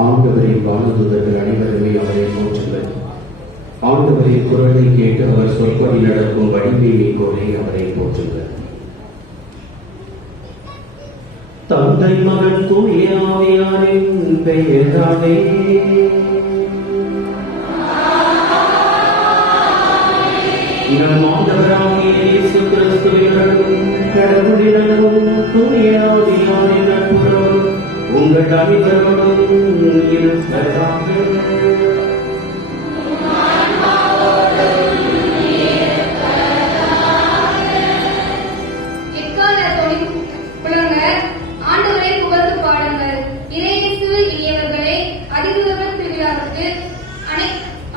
ஆண்டவரின் வானதூதர்கள் அனைவருமே அவரை போற்றுங்கள். ஆண்டவரின் குரலை கேட்டு அவர் சொற்படி நடக்கும் வடிவேலிக்கோரை அவரை போற்றுங்கள். தந்தை மகன் தூய ஆவியாரின் பெயராலே நம் ஆண்டவராகிய இயேசு கிறிஸ்துவினரும் கடவுளினரும் தூய ஆவியாரின் நட்புறவும் உங்கள் அனைவரோடும் இருப்பதாக.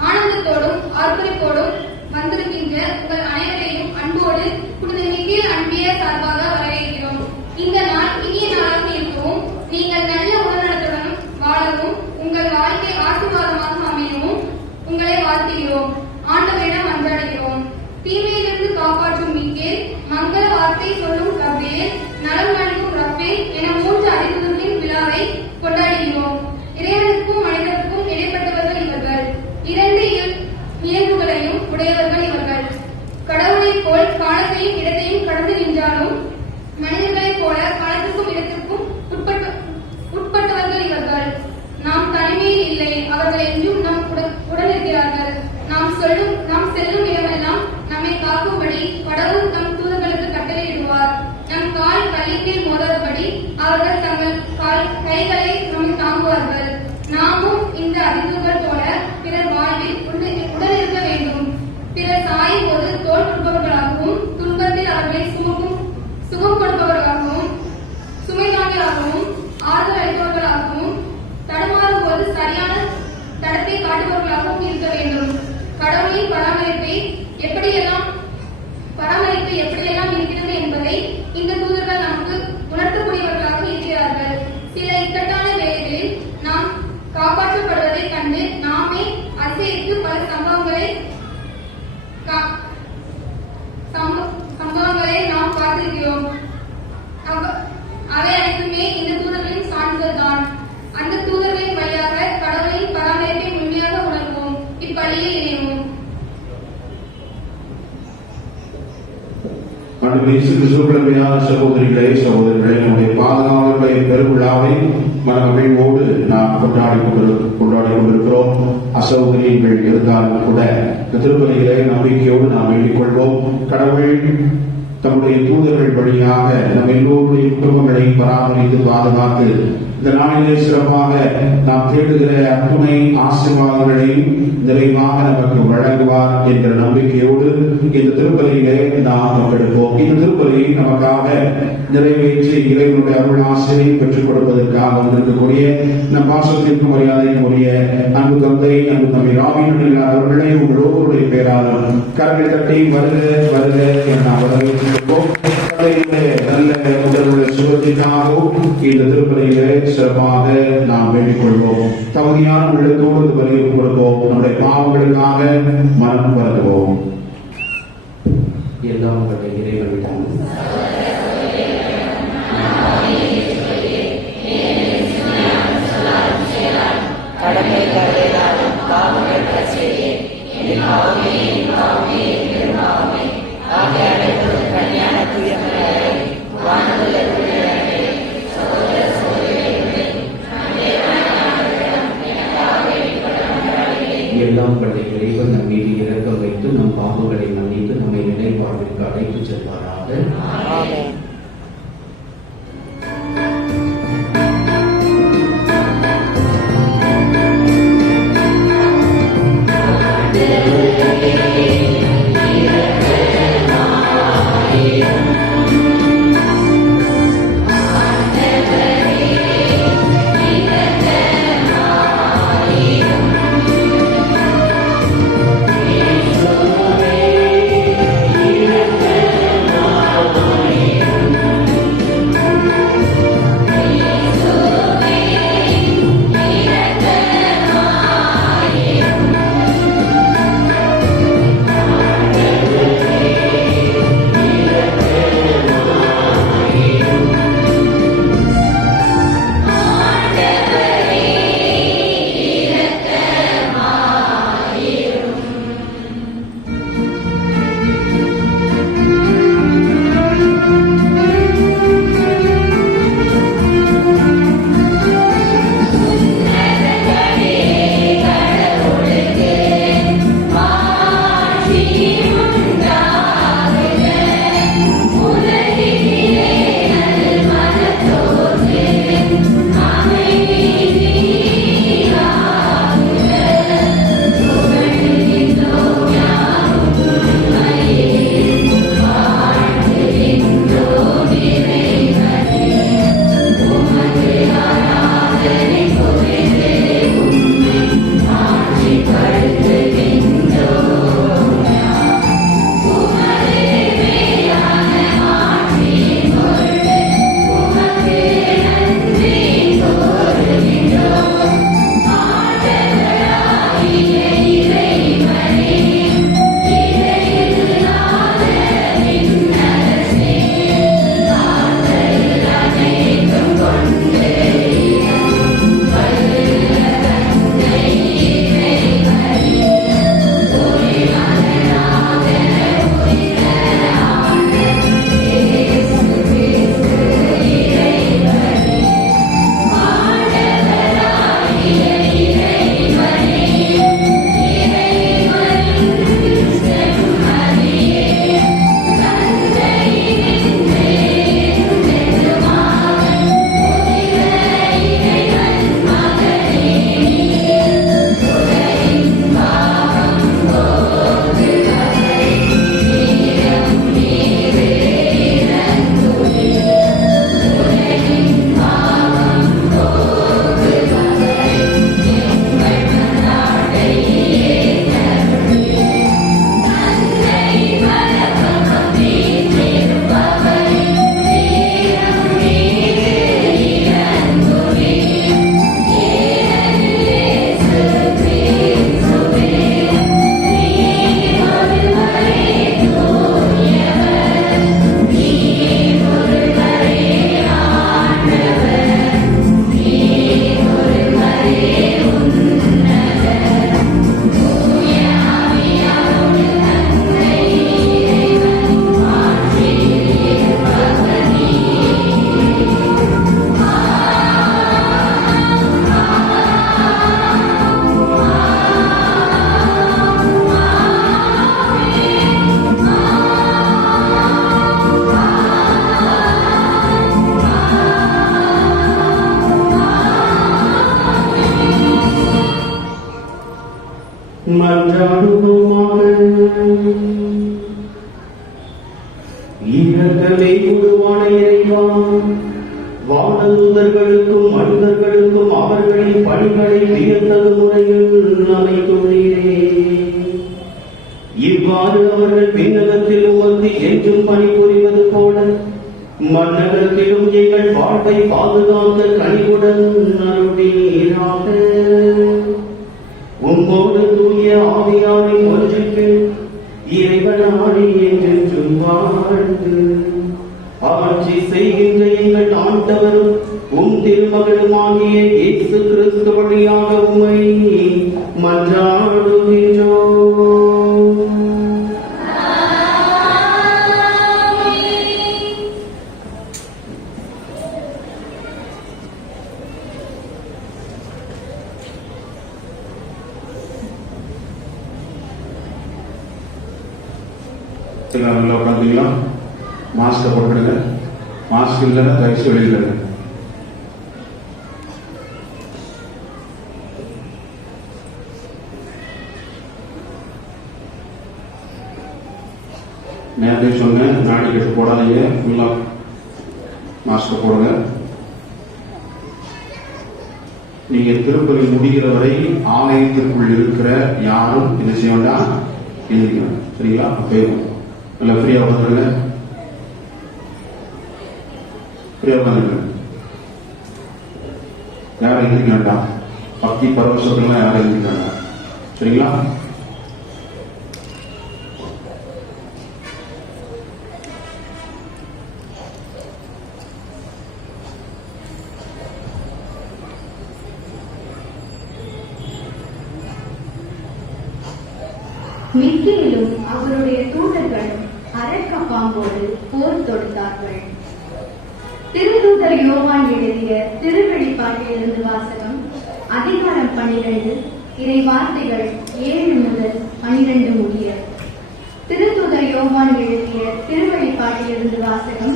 ஆனந்தத்தோடும் ஆர்ப்பரிப்போடும் வந்திருக்கின்ற உங்கள் அனைவரையும் அன்போடு புனிதமிக்க அன்பிய சார்பாக வரவேற்கிறோம். இந்த நாள் இனிய நாளாக இருக்கவும், நீங்கள் நல்ல உடல்நலத்துடன் வாழவும், உங்கள் வாழ்க்கை ஆசீர்வாதமாக அமையவும் உங்களை வாழ்த்துகிறோம். ஆண்டவரிடம் மன்றாடுகிறோம். தீமையிலிருந்து காப்பாற்றும் மீக்கேல், மங்கள வார்த்தை சொல்லும் கப்ரியேல், நலம் நல்கும் ரப்பேல் என 3 அறிவுறுகளின் விழாவை கொண்டாடுகிறோம். இறைவனுக்கும் மனிதனுக்கும் இடைப்பட்டவர்கள் இவர்கள். 2 இயல்புகளையும் உடையவர்கள் இவர்கள். கடவுளைப் போல் காலத்தையும் இடத்தையும் கடந்து நின்றாலும் மனிதர்களைப் போல காலத்துக்கும் இடத்திற்கும் உட்பட்டவர்கள் இவர்கள். நாம் தனிமையில் இல்லை, அவர்கள் என்றும் நம் உடனிருக்கிறார்கள். நாம் செல்லும் இடமெல்லாம் நம்மை காக்கும்படி கடவுள் தம் தூதர்களுக்கு கட்டளையிடுவார். நம் கால் கல்லில் மோதாதபடி அவர்கள் தங்கள் கைகளை நம்மை தாங்குவார்கள். நாமும் இந்த அறிவுகள் போல பிறர் வாழ்வில் உடனிருக்க வேண்டும். பிறர் சாயும் போது தோல் கொடுப்பவர்களாகவும், துன்பத்தில் அவர்களை சுகம் கொடுப்பவர்களாகவும், சுமை தாங்கிகளாகவும், ஆறுதல் அளிப்பவர்களாகவும், தடுமாறும் போது சரியான தடத்தை காட்டுபவர்களாகவும் இருக்க வேண்டும். கடவுளின் பராமரிப்பு எப்படியெல்லாம் இருக்கிறது என்பதை இந்த தூதர்கள் நமக்கு உணர்த்தக்கூடியவர்களாக இருக்கிறார்கள். சில இக்கட்டான வேளைகளில் நாம் காப்பாற்றப்படுவதைக் கண்டு நாமே அதிசயித்து பல சம்பவங்களை நாம் பார்த்திருக்கிறோம். அவை அனைத்துமே இந்த தூதர்களின் சான்றுகள் தான். அந்த தூதர்களின் வழியாக கடவுளின் பராமரிப்பை முழுமையாக உணர்வோம். இப்படியில் இணைவோம். சகோதரிகளே சகோதரிகளே, நம்முடைய பாதுகாவலுடைய பெருவிழாவை மனமகிழ்வோடு நாம் கொண்டாடி கொண்டிருக்கிறோம். அசௌகரியங்கள் இருந்தாலும் கூட திருப்பதியிலே நம்பிக்கையோடு நாம் வேண்டிக் கொள்வோம். கடவுள் தம்முடைய தூதர்கள் வழியாக நம் எல்லோருடைய குடும்பங்களை பராமரித்து பாதுகாத்து இந்த நாளிலே சிறப்பாக நாம் தேடுகிற அத்துணை ஆசீர்வாதங்களையும் நிறைவாக நமக்கு வழங்குவார் என்ற நம்பிக்கையோடு இந்த திருப்பலியிலே நாம் பங்கெடுப்போம். இந்த திருப்பலியை நமக்காக நிறைவேற்றி இறைவனுடைய அருள் ஆசிரியை பெற்றுக் கொடுப்பதற்காக வந்திருக்கக்கூடிய நம் பாசத்திற்கு மரியாதைக்குரிய அன்பு தந்தை அன்பு தம்பி ராமின் அவர்களை உங்களோருடைய பேராலும் கரங்களை தட்டி வருக வருக என நாம் வரவேற்கிறோம். நல்ல உடலுடைய சுகத்திற்காகவும் இந்த திருப்பலியிலே சிறப்பாக நாம் வேண்டிக் கொள்வோம். தகுதியான உள்ளத்தோடு வருகை கொடுப்போம். நம்முடைய பாவங்களுக்காக மனம் வருவோம். எல்லாம் உங்களுடைய இறைவனிடம் எல்லாம் பள்ளி இறைவன் நம் மீது இரக்கம் வைத்து நம் பாவங்களை மன்னித்து நம்மை நிலைவாழ்விற்கு அழைத்து செல்வாராக. மன்றாடுவோமாக. இரக்கமே உருவான இறைவா, வானதூதர்களுக்கும் மனிதர்களுக்கும் அவர்களின் பணிகளை வியத்தகு முறையில் அமைத்துள்ளீரே. இவ்வாறு அவர்கள் விண்ணகத்தில் உமக்கு என்றும் பணிபுரிவது போல மன்னகத்திலும் எங்கள் வாழ்வை பாதுகாக்க கனிவுடன் அருளீராக. உம்மோடு தூய ஆவியாரின் ஒன்றுக்கு இறைவனாடி என்றென்றும் வாழ்ந்து ஆட்சி செய்கின்ற எங்கள் ஆண்டவரும் திருமகனுமாகிய இயேசு கிறிஸ்து வழியாக உம்மை மன்றாடுகின்றோம். நல்லா உட்காந்துங்களா? மாஸ்கை போட்டுடுங்க. மாஸ்க் இல்லைன்னா தயவுசெய்து வெளியிடுங்க. நேரத்தை சொன்னேன், நாடி கட்டு போடாதீங்க. ஃபுல்லா மாஸ்க் போடுங்க. நீங்க திருப்பலி முடிகிற வரை ஆலயத்திற்குள் இருக்கிற யாரும் என்ன செய்ய வேண்டாம், எழுதிக்கணும். சரிங்களா? போயிடும். நல்லா ஃப்ரீயா உட்காந்துருங்க. ஃப்ரீயா உட்காந்துருங்க. யாரும் எழுதிக்க வேண்டாம். பக்தி பரவசத்துலாம் யாரும் எழுதிக்க வேண்டாம். சரிங்களா? மிக்கேலும் அவருடைய தூதர்களும் அரக்க பாம்போடு போர் தொடுத்தார்கள். திருத்தூதர் யோவான் எழுதிய திருவெளிப்பாட்டிலிருந்து வாசகம். அதிகாரம் 12, இறை வார்த்தைகள் 7 முதல் 12 முடிய. திருத்தூதர் யோவான் எழுதிய திருவெளிப்பாட்டிலிருந்து வாசகம்.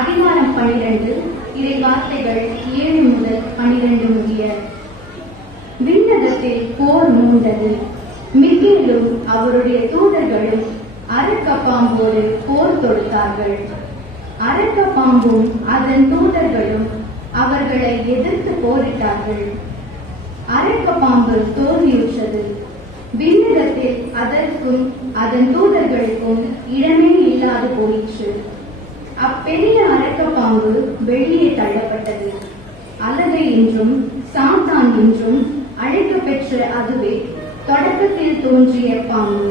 அதிகாரம் 12, இறை வார்த்தைகள் 7 முதல் 12 முடிய. விண்ணகத்தில் போர் மூண்டது. மிக்கேலும் அவருடைய தூதர்களும் அரக்க பாம்போடு போர் தொடுத்தார்கள். அரக்க பாம்பும் அதன் தூதர்களும் அவர்களை எதிர்த்து போரிட்டார்கள். அரக்க பாம்பு தோல்வியுற்றது. விண்ணகத்தில் அதற்கும் அதன் தூதர்களுக்கும் இடமே இல்லாது போயிற்று. அப்பெரிய அரக்க பாம்பு வெளியே தள்ளப்பட்டது. அலகை என்றும் சாத்தான் என்றும் அழைக்க பெற்ற அதுவே தொடக்கத்தில் தோன்றிய பாம்பு.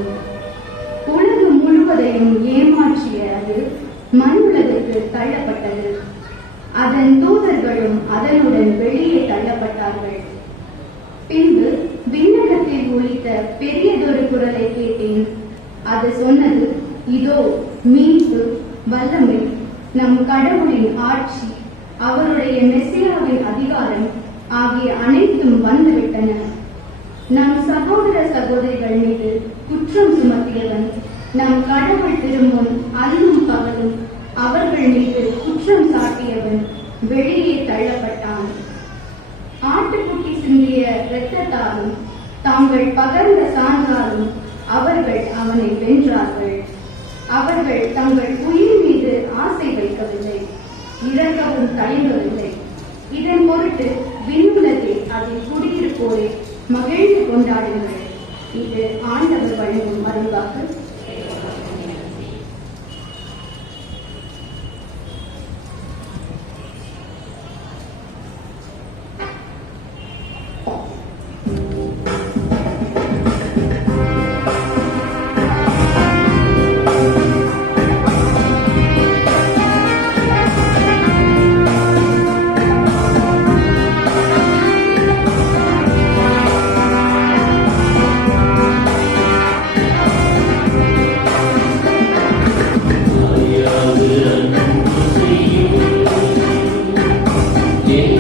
உலகம் முழுவதையும் ஏமாற்றிய அது மண் உலகுக்கு தள்ளப்பட்டது. அதன் தூதர்களும் அதனுடன் வெளியே தள்ளப்பட்டார்கள். பின்பு விண்ணகத்தில் ஒலித்த பெரியதொரு குரலை கேட்டேன். அது சொன்னது, இதோ மீட்பு, வல்லமை, நம் கடவுளின் ஆட்சி, அவருடைய மெசியாவின் அதிகாரம் ஆகிய அனைத்தும் வந்துவிட்டன. நம் சகோதர சகோதரிகள் மீது குற்றம் சுமத்தியவன் நம் கடவுள் திருமுன் அல்லும் பகலும் அவர்கள் மீது குற்றம் சாட்டியவன் வெளியே தள்ளப்பட்டான். ஆட்டுக்குட்டி சிந்திய இரத்தத்தாலும் தாங்கள் பகர்ந்த சான்றாலும் அவர்கள் அவனை வென்றார்கள். அவர்கள் தங்கள் உயிர் மீது ஆசை வைக்கவில்லை, இறக்கவும் தயங்கவில்லை. இதன் பொருட்டு விண்ணுலகில் அதில் குடியிருப்போரை மகிழ்ந்து கொண்டாடுங்கள். இது ஆண்டவர் வழங்கும் மருந்தாக்கு. Yeah.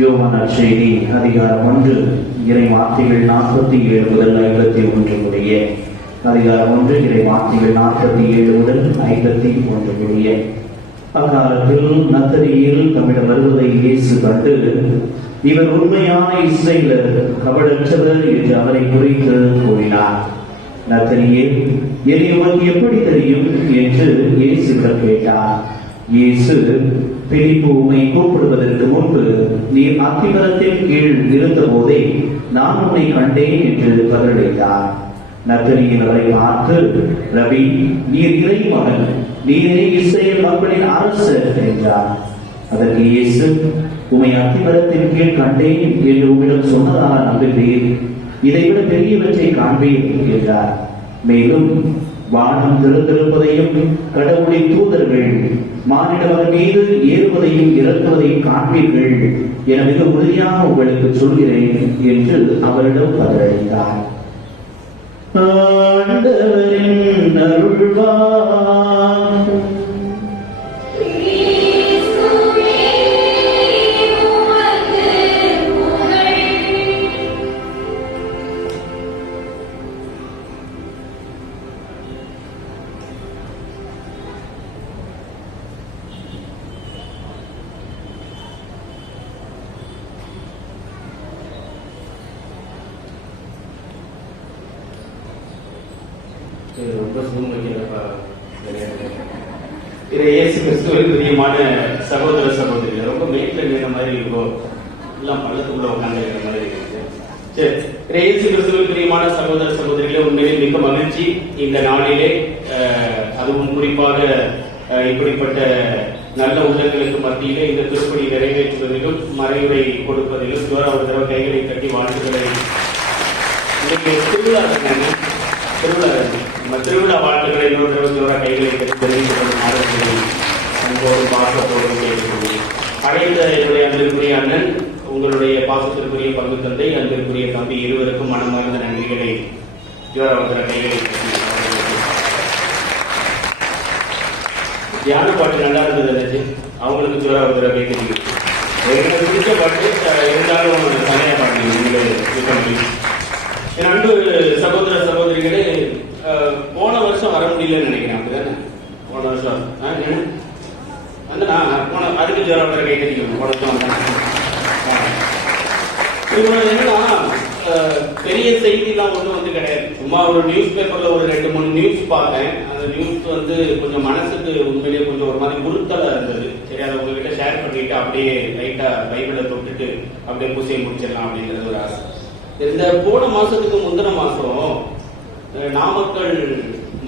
யோவான் செய்தி அதிகாரம் 1 இறை வார்த்தைகள் 47 முதல் 51 முடிய. அதிகாரம் 1 இறை வார்த்தைகள் 47 முதல் 51 முடிய. அக்காலத்தில் நத்தனியேல் தம்மிடம் வருவதை இயேசு கண்டு, இவர் உண்மையான இஸ்ரவேலர், கபடற்றவர் என்று அவரை குறித்து கூறினார். நத்தனியேல், என்னை உனக்கு எப்படி தெரியும் என்று இயேசுவிடம் கேட்டார். இயேசு, பிலிப்பு உம்மை கூப்பிடுவதற்கு முன்பு நீர் அத்திமரத்தின் கீழ் இருந்த போதே நான் உன்னை கண்டேன் என்று பதிலளித்தார். நத்தனியேல் அவரை பார்த்து, ரபி, நீர் இறை மகன், நீரே இஸ்ரவேல் மக்களின் அரசர் என்றார். அதற்கு இயேசு, உம்மை அத்திமரத்தின் கீழ் கண்டேன் என்று உம்மிடம் சொன்னதால் நம்புகிறீர், இதைவிட பெரியவற்றை காண்பேன் என்றார். மேலும் வானம் திறந்திருப்பதையும் கடவுளின் தூதர்கள் மானிடவர் மீது ஏறுவதையும் இறக்குவதையும் காண்பீர்கள் என மிக உறுதியாக உங்களுக்கு சொல்கிறேன் என்று அவரிடம் பதிலளித்தார். ஆண்டவரின் அருள்வாக்கு. ரொம்ப சூழ்நிலைப்பா இதை இயேசு கிறிஸ்துவின் பிரியமான சகோதர சகோதரிகள், ரொம்ப மேட்ல இருக்கிற மாதிரி இருக்கும், எல்லாம் பள்ளத்துக்குள்ள உட்கார்ந்து இருக்கிற மாதிரி இருக்கு. சரி, இயேசு கிறிஸ்துவின் பிரியமான சகோதர சகோதரிகளே, உண்மையிலே மிக மகிழ்ச்சி இந்த நாளிலே. அதுவும் குறிப்பாக இப்படிப்பட்ட நல்ல உள்ளங்களுக்கு மத்தியிலே இந்த திருப்பணி நிறைவேற்றுவதிலும் மறைவுரை கொடுப்பதிலும் ஜோரா ஒரு தடவை கைகளை கட்டி வாழ்த்துக்களை. இன்னைக்கு திருவிழா நம்ம திருவிழா வாழ்த்துக்களை இன்னொரு தடவை ஜோரா கைகளை கட்டி தெரிவிக்கப்படும் ஆரோக்கியத்தை அன்போடு பாசத்தோடு கேட்டுக்கொள்கிறேன். அழைத்த என்னுடைய அன்பிற்குரிய அண்ணன், உங்களுடைய பாசத்திற்குரிய பங்கு தந்தை, அன்பிற்குரிய தம்பி இருவருக்கும் மனமார்ந்த நன்றிகளை ஜோரா ஒரு தடவை கைகளை கட்டி. தியான பாட்டு நல்லா இருந்தது நினைச்சு அவங்களுக்கு ஜோரா ஒரு தடவை தெரியும். எனக்கு பிடிச்ச பாட்டு இருந்தாலும் தனியா பாட்டு என் அன்பு சகோதர சகோதரிகளே, போன வருஷம் வர முடியலன்னு நினைக்கிறேன். அப்படிதானே? போன வருஷம் போன அதுக்கு ஜோரா ஒரு கை கட்டிக்கணும். போன வருஷம் என்னன்னா பெரிய செய்திலாம் ஒன்றும் வந்து கிடையாது. சும்மா ஒரு நியூஸ் பேப்பர்ல ஒரு 2-3 நியூஸ் பார்த்தேன். அந்த நியூஸ் வந்து கொஞ்சம் மனசுக்கு உண்மையிலேயே கொஞ்சம் ஒரு மாதிரி உறுத்தலா இருந்தது. சரி, அதை உங்ககிட்ட ஷேர் பண்ணிட்டு அப்படியே லைட்டா பைபிளை தொட்டுட்டு அப்படியே பூசையை முடிச்சிடலாம் அப்படிங்கிறது ஒரு ஆசை. இந்த போன மாசத்துக்கு முந்தின மாசம் நாமக்கல்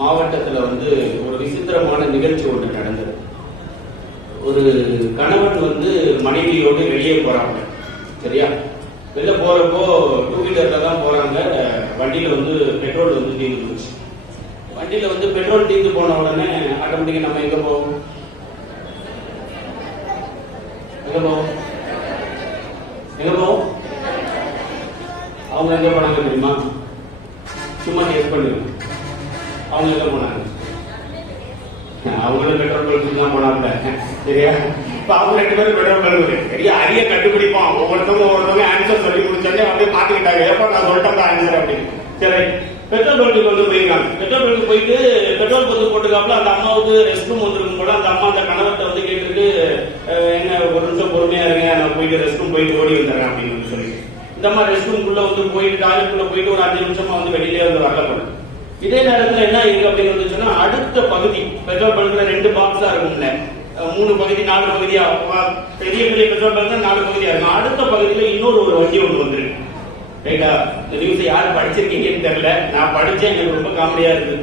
மாவட்டத்துல வந்து ஒரு விசித்திரமான நிகழ்ச்சி ஒன்று நடந்தது. ஒரு கணவன் வந்து மனைவியோடு வெளியே போறாங்க. சரியா, வெளில போறப்போ 2 வீலர்ல தான் போறாங்க. வண்டியில வந்து பெட்ரோல் வந்து தீர்ந்து போச்சு. வண்டியில வந்து பெட்ரோல் தீர்ந்து போன உடனே ஆட்டோமேட்டிக்கா நம்ம எங்க போவோம்? அவங்க எங்க போனாங்க தெரியுமா? சும்மா கெஸ் பண்ணுங்க. அவங்க எங்க போனாங்க? அவங்களும் பெட்ரோல் பல்க்கு தான் போனாங்க. சரியா, இப்ப அவங்க 2 பேரும் பெட்ரோல் பல்கு சரியா அரிய கண்டுபிடிப்பான். ஒவ்வொருத்தவங்க ஆன்சர் சொல்லி முடிச்சோடனே அப்படியே பாத்துக்கிட்டாங்க. எப்ப நான் சொல்லிட்டேன் ஆன்சர் அப்படின்னு. சரி, பெட்ரோல் பல்க்கு வந்து போயிருக்காங்க. பெட்ரோல் பல்க்கு போயிட்டு பெட்ரோல் பல்க்கு போட்டுக்காப்புல அந்த அம்மாவுக்கு ரெஸ்ட் ரூம் வந்துருக்கும் போல. அந்த அம்மா அந்த கணவர்கிட்ட வந்து கேட்டுட்டு, என்ன ஒரு நிமிஷம் பொறுமையா இருங்க, நான் போயிட்டு ரெஸ்ட் ரூம் போயிட்டு ஓடி வந்துடுறேன் அப்படின்னு சொல்லி இந்த மாதிரி ரெஸ்ட் ரூம்குள்ள வந்து போயிட்டு டாய்லெட்குள்ள போயிட்டு ஒரு 5 நிமிஷமா வந்து வெளியிலே வந்து வரல போல. இதே நேரத்துல என்ன இருக்கு அப்படின்னு வந்துச்சுன்னா, அடுத்த பகுதி பெட்ரோல் பல்க்ல 2 பாக்ஸா இருக்கும்ல, 3 பகுதி 4 பகுதியா, பெரிய பெரிய பெட்ரோல் பல்க் 4 பகுதியா இருக்கும். அடுத்த பகுதியில இன்னொரு ஒரு வண்டி ஒன்று வந்துருக்கு. ரைட்டா, இந்த நியூஸ் யாரு படிச்சிருக்கீங்கன்னு தெரியல, நான் படிச்சேன், எனக்கு ரொம்ப காமெடியா இருக்கு.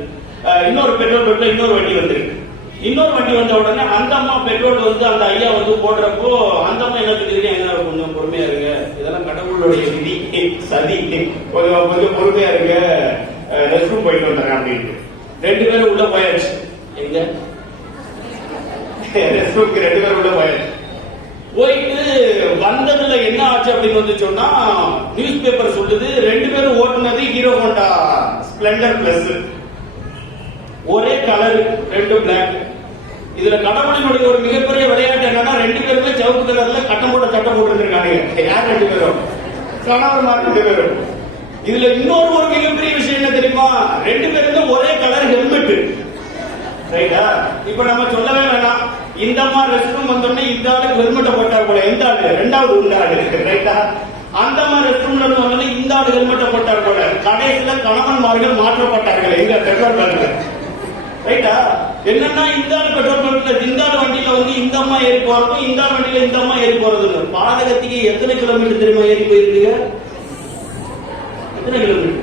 இன்னொரு பெட்ரோல் பல்க்ல இன்னொரு வண்டி வந்துருக்கு. இன்னொரு வண்டி வந்த உடனே அந்த அம்மா பெட்ரோல் வந்து அந்த ஐயா வந்து போடுறப்போ அந்த அம்மா என்ன சொல்லிருக்கீங்க, என்ன கொஞ்சம் பொறுமையா இருங்க, இதெல்லாம் கடவுளுடைய விதி சதி, கொஞ்சம் பொறுமையா இருங்க, ரெஸ்ட் ரூம் போயிட்டு வந்துடுறேன் அப்படின்னு 2 பேரும் உள்ள போயாச்சு. எங்க ரெஸ்ட் ரூம்க்கு 2 பேரும் உள்ள போயாச்சு. போயிட்டு வந்ததுல என்ன ஆச்சு அப்படின்னு வந்து சொன்னா, நியூஸ் பேப்பர் சொல்லுது 2 பேரும் ஓட்டுனது ஹீரோ ஹோண்டா ஸ்பிளெண்டர் பிளஸ், ஒரே கலர் 2 பிளாக். இதுல கடவுளினுடைய ஒரு மிகப்பெரிய விளையாட்டு என்னன்னா, 2 பேருமே சிவப்பு கலர்ல கட்டம் போட்ட சட்டம் போட்டு இருக்காங்க. யார் 2 பேரும்? கணவர் 2 பேரும். இதுல இன்னொரு ஒரு மிகப்பெரிய விஷயம் என்ன தெரியுமா, 2 பேருமே ஒரே கலர் ஹெல்மெட். ரைட்டா, இப்ப நம்ம சொல்லவே வேணாம். இந்த அம்மா ரெஸ்ட் ரூம் வந்தோடனே இந்த ஆளுக்கு ஹெல்மெட்டை போட்டார் போல, எந்த ஆளு? 2வது உள்ள ஆளு. ரைட்டா, அந்த மாதிரி ரெஸ்ட் ரூம்ல இருந்து வந்தோடனே இந்த ஆளு ஹெல்மெட்டை போட்டார் போல. கடைசியில கணவன்மார்கள் மாற்றப்பட்டார்கள் எங்க பெட்ரோல் பல்க்ல. ரைட்டா, என்னன்னா இந்த ஆள் பெட்ரோல் பல்க்ல இந்த ஆள் வண்டியில வந்து இந்த அம்மா ஏறி போறதும், இந்த ஆள் வண்டியில இந்த அம்மா ஏறி போறது. பாதகத்துக்கு எத்தனை கிலோமீட்டர் தெரியுமா ஏறி போயிருக்கீங்க? எத்தனை கிலோமீட்டர்?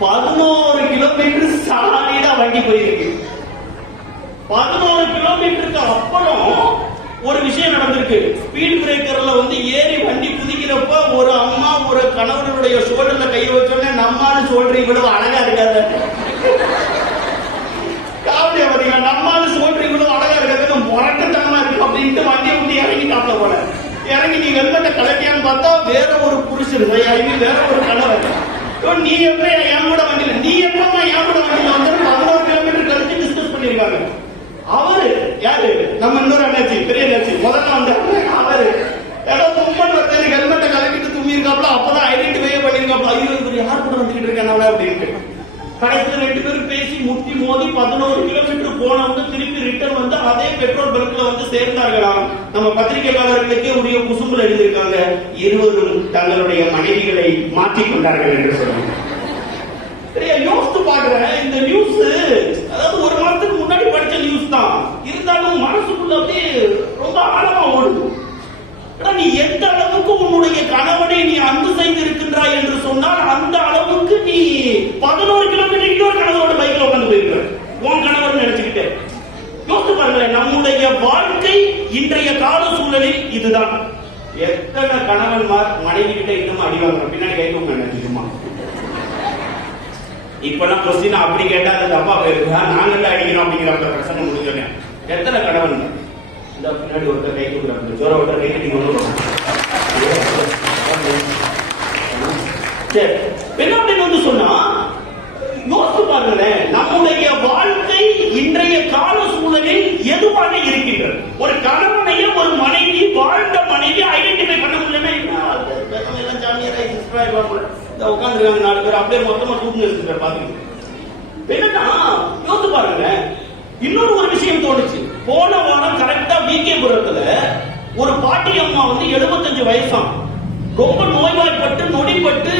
11 கிலோமீட்டர் சாலிடா வண்டி போயிருக்கு. 11 கிலோமீட்டருக்கு அப்புறம் ஒரு விஷயம் நடந்திருக்கு. ஸ்பீட் பிரேக்கர்ல வந்து ஏறி வண்டி குதிக்கிறப்ப ஒரு அம்மா ஒரு கணவனுடைய ஷோல்டர்ல கையை வச்சோடனே, நம்மாலும் ஷோல்டர் இவ்வளவு அழகா இருக்காது, காவலியா பாத்தீங்களா, நம்மாலும் ஷோல்டர் இவ்வளவு அழகா இருக்காது, முரட்டத்தனமா இருக்கு அப்படின்ட்டு வண்டியை வந்து இறங்கிட்டாப்ல போல. இறங்கி நீ ஹெல்மெட்டை கலட்டியான்னு பார்த்தா வேற ஒரு புருஷன், வேற ஒரு கணவர். நீ எப்படி என் கூட வண்டியில, நீ எப்பமா என் கூட வண்டியில வந்து 11 கிலோமீட்டர் கழிச்சு டிஸ்கஸ் பண்ணிருக்காங்க. அவரு யாரு? நம்ம இன்னொரு அண்ணாச்சி, பெரிய அண்ணாச்சி முதல்ல வந்தாரு. அவரு ஏதோ தும்மன் வந்து ஹெல்மெட்டை கலட்டிட்டு தும்மி இருக்காப்ல. அப்பதான் ஐடென்டிஃபை பண்ணிருக்காப்ல. ஐயோ இவர் யார் கூட வந்துகிட்டு இருக்காங்க அப்படின்ட்டு. கடைசியில் 2 பேரும் பேசி முட்டி மோதி 11 கிலோமீட்டர் போனவங்க திருப்பி ரிட்டர்ன் வந்து அதே பெட்ரோல் பல்க்ல வந்து சேர்ந்தார்களாம். நம்ம பத்திரிகையாளர்களுக்கே உரிய குசும்பல் எழுதியிருக்காங்க, இருவரும் தங்களுடைய மனைவிகளை மாற்றிக்கொண்டார்கள் என்று சொல்லுவாங்க. சரியா, யோசித்து பாக்குறேன் இந்த நியூஸ். அதாவது ஒரு மாசத்துக்கு முன்னாடி படிச்ச நியூஸ் தான், இருந்தாலும் மனசுக்குள்ள அப்படியே ரொம்ப ஆழமா ஓடுது. நீ எந்த அளவுக்கு உன்னுடைய கணவனை நீ அன்பு செய்து இருக்கின்றாய் என்று சொன்னால், அந்த அளவுக்கு நீ 11 கிலோமீட்டர் இன்னொரு கணவரோட பைக்ல உட்காந்து போயிருக்க, உன் கணவர் நினைச்சுக்கிட்டு. யோசித்து பாருங்களேன், நம்முடைய வாழ்க்கை இன்றைய கால சூழலில் இதுதான். எத்தனை கணவன்மார் மனைவி கிட்ட இன்னும் அடிவாங்க, பின்னாடி கைக்கு நினைச்சுமா. இப்பெல்லாம் கொஸ்டின் அப்படி கேட்டா அது தப்பா போயிருக்கா, நாங்கள்லாம் அடிக்கிறோம் அப்படிங்கிற பிரச்சனை முடிஞ்சோன்னே. எத்தனை கணவன் இந்த பின்னாடி ஒருத்தர் கை கொடுக்குறாங்க, ஜோர ஒருத்தர் கை கட்டி கொண்டு சரி என்ன அப்படின்னு வந்து சொன்னா, யோசித்து பாருங்களேன், நம்முடைய வாழ்க்கை இன்றைய கால சூழலில் எதுவாக இருக்கின்றது. ஒரு கணவனையே ஒரு மனைவி, வாழ்ந்த மனைவி ஐடென்டிஃபை பண்ண முடியலன்னா எல்லாம் ஜாமியாராய் உட்காந்துருக்காங்க 4 பேர் அப்படியே மொத்தமா தூக்கி வச்சிருக்காரு. பாத்துக்கிட்டு என்னன்னா யோசித்து பாருங்க. இன்னொரு ஒரு விஷயம் தோணுச்சு. போன வாரம் கரெக்டா விகேபுரத்துல ஒரு பாட்டி அம்மா வந்து 75 வயசாம். ரொம்ப நோய்வாய்ப்பட்டு நொடிப்பட்டு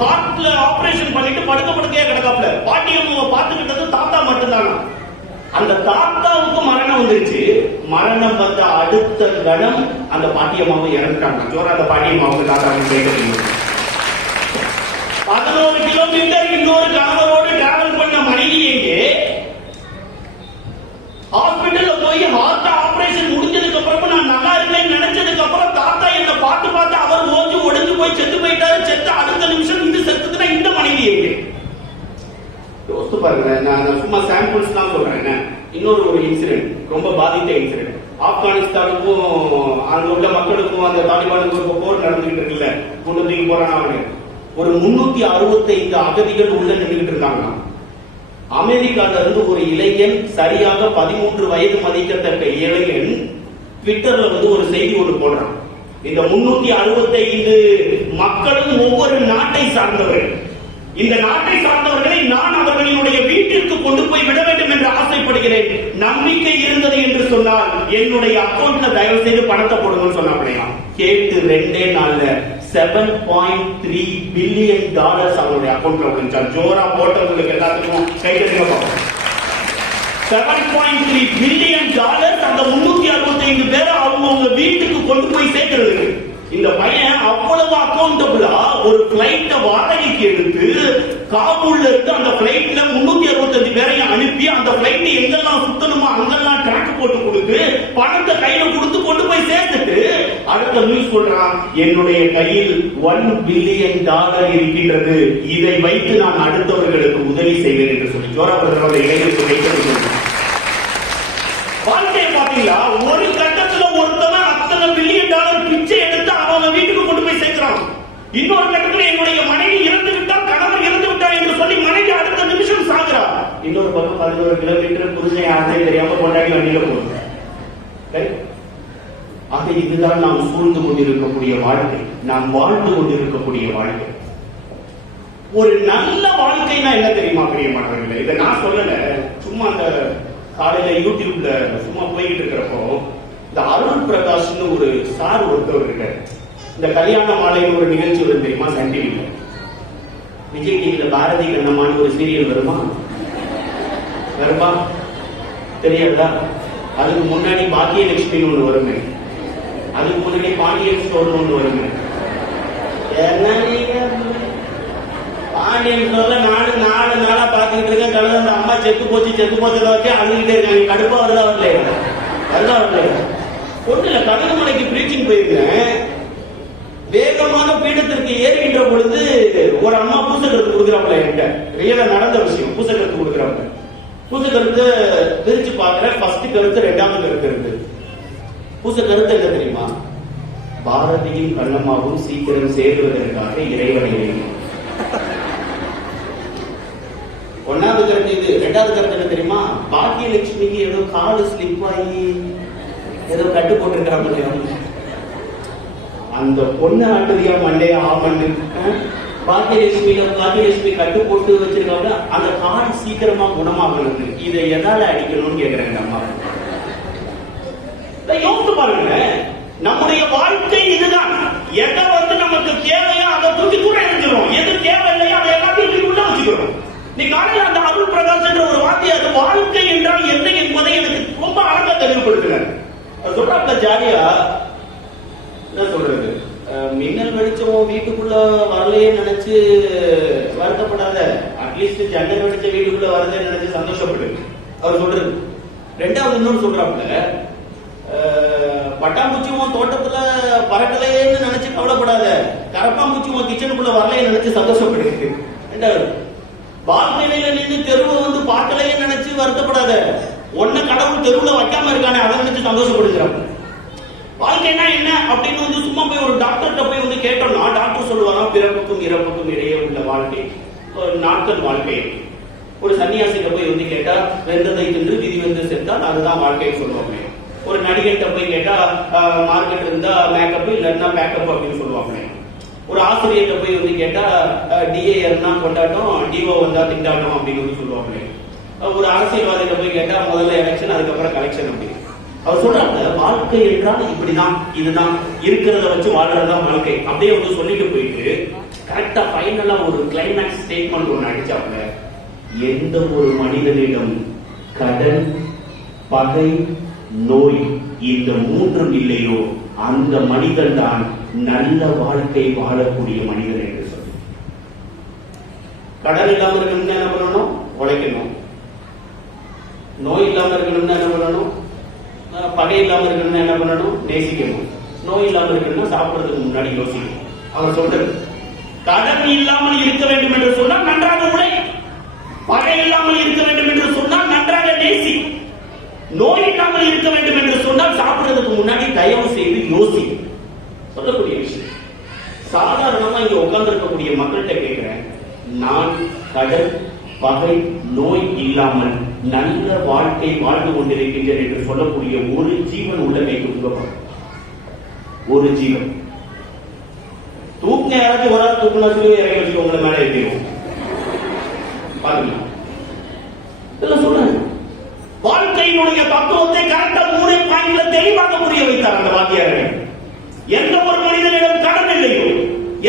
ஹார்ட்ல ஆபரேஷன் பண்ணிட்டு படுக்கையா கிடக்காப்ல. பாட்டி அம்மாவை பார்த்துக்கிட்டது தாத்தா மட்டும்தானா. அந்த தாத்தாவுக்கு மரணம் வந்துருச்சு. மரணம் வந்த அடுத்த கணம் அந்த பாட்டியம்மாவை இறந்துட்டாங்க. ஜோரா அந்த பாட்டியம்மாவுக்கு தாத்தாவுக்கு போயிட்டு 11 கிலோமீட்டர் இன்னொரு கணவரோடு டிராவல் பண்ண மனைவி எங்கே ஹாஸ்பிட்டல்ல போய் ஹார்ட் ஆபரேஷன் முடிஞ்சதுக்கு அப்புறம் நான் நல்லா இருக்கேன்னு நினைச்சதுக்கு அப்புறம் தாத்தா என்ன பார்த்து அவர் ஓஞ்சி ஒடிஞ்சு போய் செத்து போயிட்டாரு. செத்து அடுத்த நிமிஷம் இது செத்துதுன்னா இந்த மனைவி எங்கே? யோசித்து பாருங்க. நான் சும்மா சாம்பிள்ஸ் தான் சொல்றேன். இன்னொரு ஒரு இன்சிடென்ட், ரொம்ப பாதித்த இன்சிடென்ட். ஆப்கானிஸ்தானுக்கும் அங்க உள்ள மக்களுக்கும் அந்த தாலிபானுக்கும் போர் நடந்துகிட்டு இருக்குல்ல, கொண்டு தூக்கி போறான் அவனு. ஒரு 365 அகதிகள் உள்ள நின்றுகிட்டு இருக்காங்க. அமெரிக்கால இருந்து ஒரு இளைஞன், சரியாக 13 வயது மதிக்கத்தக்க இளைஞன், ட்விட்டர்ல ஒரு செய்தி ஒன்று போடுறான். இந்த 365 மக்களும் ஒவ்வொரு நாட்டை சார்ந்தவர்கள். இந்த நாட்டை சார்ந்தவர்களை நான் அவர்களினுடைய வீட்டிற்கு கொண்டு போய் விட வேண்டும் என்று ஆசைப்படுகிறேன். நம்பிக்கை இருந்தது என்று சொன்னால் என்னுடைய அக்கௌண்ட்ல தயவு செய்து பணத்தை போடுங்கன்னு சொன்னாப்லையா. கேட்டு 2 நாள்ல $7.3 பில்லியன் அவருடைய அக்கௌண்ட்ல விழுந்துச்சா. ஜோரா போட்டவங்களுக்கு எல்லாத்துக்கும் கை கட்டுங்க பார்ப்போம். $7.3 பில்லியன் அந்த 365 பேரை அவங்க வீட்டுக்கு கொண்டு போய் சேர்க்கிறது. இந்த பையன் அவ்வளவு அக்கௌண்டபிளா ஒரு பிளைட்ட வாடகைக்கு எடுத்து காபூல்ல இருந்து அந்த பிளைட்ல 365 பேரையும் அனுப்பி அந்த பிளைட் எங்கெல்லாம் சுத்தணுமோ அங்கெல்லாம் ட்ராக் போட்டு கொடுத்து பணத்தை கையில கொடுத்து கொண்டு போய் சேர்த்துட்டு அடுத்த நியூஸ் சொல்றான், என்னுடைய கையில் $1 பில்லியன் இருக்கின்றது, இதை வைத்து நான் அடுத்தவர்களுக்கு உதவி செய்வேன் என்று சொல்லி ஜோராபுரத்தோட இளைஞருக்கு வைத்து வாழ்க்கையை பாத்தீங்களா. ஒரு கட்டத்துல ஒருத்தவன் அத்தனை $1 பில்லியன் பிச்சை எடுத்து அவங்க வீட்டுக்கு கொண்டு போய் சேர்க்கிறான். இன்னொரு கட்டத்துல என்னுடைய மனைவி இறந்து விட்டால், கணவர் இறந்து விட்டார் என்று சொல்லி மனைவி அடுத்த நிமிஷம் சாகுறா. இன்னொரு பக்கம் 11 கிலோமீட்டர் புருஷன் யாருமே தெரியாம கொண்டாடி வண்டியில போகுது. ஆக இதுதான் நாம் சூழ்ந்து கொண்டிருக்கக்கூடிய வாழ்க்கை, நாம் வாழ்ந்து கொண்டிருக்கக்கூடிய வாழ்க்கை. ஒரு நல்ல வாழ்க்கைனா என்ன தெரியுமா பிரியமானவர்களே? இதை நான் சொல்லல, சும்மா அந்த காலையில யூடியூப்ல சும்மா போய்கிட்டு இருக்கிறப்போ இந்த அருள் பிரகாஷ்னு ஒரு சார் ஒருத்தவர் இருக்காரு. இந்த கல்யாண மாலைன்னு ஒரு நிகழ்ச்சி வரும் தெரியுமா சன் டிவில. விஜய் டிவில பாரதி கண்ணம்மான்னு ஒரு சீரியல் வருமா? தெரியாதா? அதுக்கு முன்னாடி பாக்கியலட்சுமின்னு ஒண்ணு வருங்க, அதுக்கு முன்னாடி பாண்டியன் ஸ்டோர்னு ஒண்ணு வருங்க. பாண்டியன் ஸ்டோர்ல நாலு நாளா பாத்துக்கிட்டு இருக்கேன். கலந்து அந்த அம்மா செத்து போச்சதை வச்சு அழுகிட்டே இருக்காங்க. கடுப்பா வருதா வரல ஒண்ணுல கனகமலைக்கு பிரீச்சிங் போயிருக்கேன். வேகமான பீடத்திற்கு ஏறுகின்ற பொழுது ஒரு அம்மா பூசக்கருத்து கொடுக்குறாப்ல. என்கிட்ட ரியலா நடந்த விஷயம். பூசக்கருத்து கொடுக்குறாங்க. பூசக்கருத்து பிரிச்சு பாக்குற ஃபர்ஸ்ட் கருத்து, 2வது கருத்து இருக்கு. பூசக்கருத்து என்ன தெரியுமா? பாரதியும் கண்ணம்மாவும் சீக்கிரம் சேருவதற்காக இறைவனை வேணும். 1வது கருத்து இது. 2வது கருத்து என்ன தெரியுமா? பாக்கியலட்சுமிக்கு ஏதோ காடு ஸ்லிப் ஆகி ஏதோ கட்டு போட்டிருக்காங்க. அந்த பொண்ணு ஆட்டுதியா மண்டையா ஆமண்ணு. பாக்கியலட்சுமி கட்டு போட்டு வச்சிருக்காங்க. அந்த காடு சீக்கிரமா குணமாகிறது. இதை எதால அடிக்கணும்னு கேக்குறாங்க அம்மா. யோசித்து பாருங்க, நம்முடைய வாழ்க்கை இதுதான். எதை நமக்கு தேவையோ அதை தூக்கி கூட எழுந்துரும். எது தேவையில்லையோ அதை எல்லாத்தையும் தூக்கி உள்ள வச்சுக்கிறோம். நீ காலையில் அந்த அருள் பிரகாஷ் என்ற ஒரு வார்த்தை, அது வாழ்க்கை என்றால் என்ன என்பதை எனக்கு ரொம்ப அழகா தெளிவுபடுத்தினார். சொல்றாங்க ஜாலியா என்ன சொல்றது, மின்னல் வெளிச்சம் வீட்டுக்குள்ள வரலையே நினைச்சு வருத்தப்படாத, அட்லீஸ்ட் ஜன்னல் வெளிச்சம் வீட்டுக்குள்ள வரதே நினைச்சு சந்தோஷப்படு அவர் சொல்றது. 2வது இன்னொரு சொல்றாப்புல, பட்டாம்பூச்சியும் தோட்டத்துல பறக்கலையேன்னு நினைச்சு கவலைப்படாத, கரப்பாம்பூச்சியும் கிச்சனுக்குள்ள வரலையே நினைச்சு சந்தோஷப்படு. 2வது, வாழ்க்கையில நின்று தெருவை பார்க்கலையே நினைச்சு வருத்தப்படாத, ஒன்ன கடவுள் தெருவுல வைக்காம இருக்கானே அதை நினைச்சு சந்தோஷப்படுகிறாங்க. வாழ்க்கைனா என்ன அப்படின்னு சும்மா போய் ஒரு டாக்டர்கிட்ட போய் கேட்டோம்னா டாக்டர் சொல்லுவாங்க, பிறப்புக்கும் இறப்புக்கும் இடையே உள்ள வாழ்க்கை நாட்கள் வாழ்க்கை. ஒரு சன்னியாசிகிட்ட போய் கேட்டா வெந்ததை தின்று விதி வந்து செத்தால் அதுதான் வாழ்க்கைன்னு சொல்லுவாங்க. ஒரு நடிகர்கிட்ட போய் கேட்டா மார்க்கெட் இருந்தா மேக்கப் இல்லைன்னா பேக்கப் அப்படின்னு சொல்லுவாங்க. ஒரு ஆசிரியர்கிட்ட போய் கேட்டா டிஏ கொண்டாட்டம், டிஓ வந்தா திண்டாட்டம் அப்படின்னு சொல்லுவாங்க. ஒரு அரசியல்வாதிகிட்ட போய் கேட்டா முதல்ல எலெக்ஷன் அதுக்கப்புறம் கலெக்ஷன் அப்படி. அவர் சொல்றாங்க வாழ்க்கை என்றால் இப்படிதான், இதுதான், இருக்கிறத வச்சு வாழ்றதுதான் வாழ்க்கை. அப்படியே வந்து சொல்லிட்டு போயிட்டு கரெக்டா ஃபைனலா ஒரு கிளைமேக்ஸ் ஸ்டேட்மெண்ட் ஒண்ணு அடிச்சாப்ல. எந்த ஒரு மனிதனிடம் கடன், பகை, நோய் இந்த மூன்றும் இல்லையோ அந்த மனிதன் தான் நல்ல வாழ்க்கை வாழக்கூடிய மனிதன் என்று சொல்லி. கடன் இல்லாம இருக்கணும்னா என்ன பண்ணணும்? உழைக்கணும். நோய் இல்லாம இருக்கணும்னா என்ன பண்ணணும்? பகை இல்லாம இருக்கணும்னா என்ன பண்ணணும்? நேசிக்கணும். நோய் இல்லாம இருக்கணும்னா சாப்பிடுறதுக்கு முன்னாடி யோசிக்கணும். அவர் சொல்றது கடன் இல்லாமல் இருக்க வேண்டும் என்று சொன்னால் நன்றாக உழை, பகை இல்லாமல் இருக்க வேண்டும் என்று சொன்னால் நன்றாக நேசி, நோய் இல்லாமல் இருக்க வேண்டும் என்று சொன்னால் சாப்பிடுறதுக்கு முன்னாடி தயவு செய்து யோசி. சொல்லக்கூடிய விஷயம். சாதாரணமா இங்க உட்கார்ந்து இருக்கக்கூடிய மக்கள்கிட்ட கேட்கிறேன், நான் கடன், பகை, நோய் இல்லாமல் நல்ல வாழ்க்கை வாழ்ந்து கொண்டிருக்கின்றேன் என்று சொல்லக்கூடிய ஒரு ஜீவன் உள்ள கை தூக்க. ஒரு ஜீவன் தூக்கின யாராச்சும் ஒரு ஆள் தூக்கினா சொல்லி இறங்கி வச்சு உங்களை மேலே ஏற்றிடுவோம். பாருங்க இதெல்லாம் சொல்றாங்க. வாழ்க்கையினுடைய தத்துவத்தை கரெக்டா 3 பாயிண்ட்ல தெளிவாக புரிய வைத்தார் அந்த வாத்தியார்கள். எந்த ஒரு மனிதனிடம் கடன் இல்லையோ,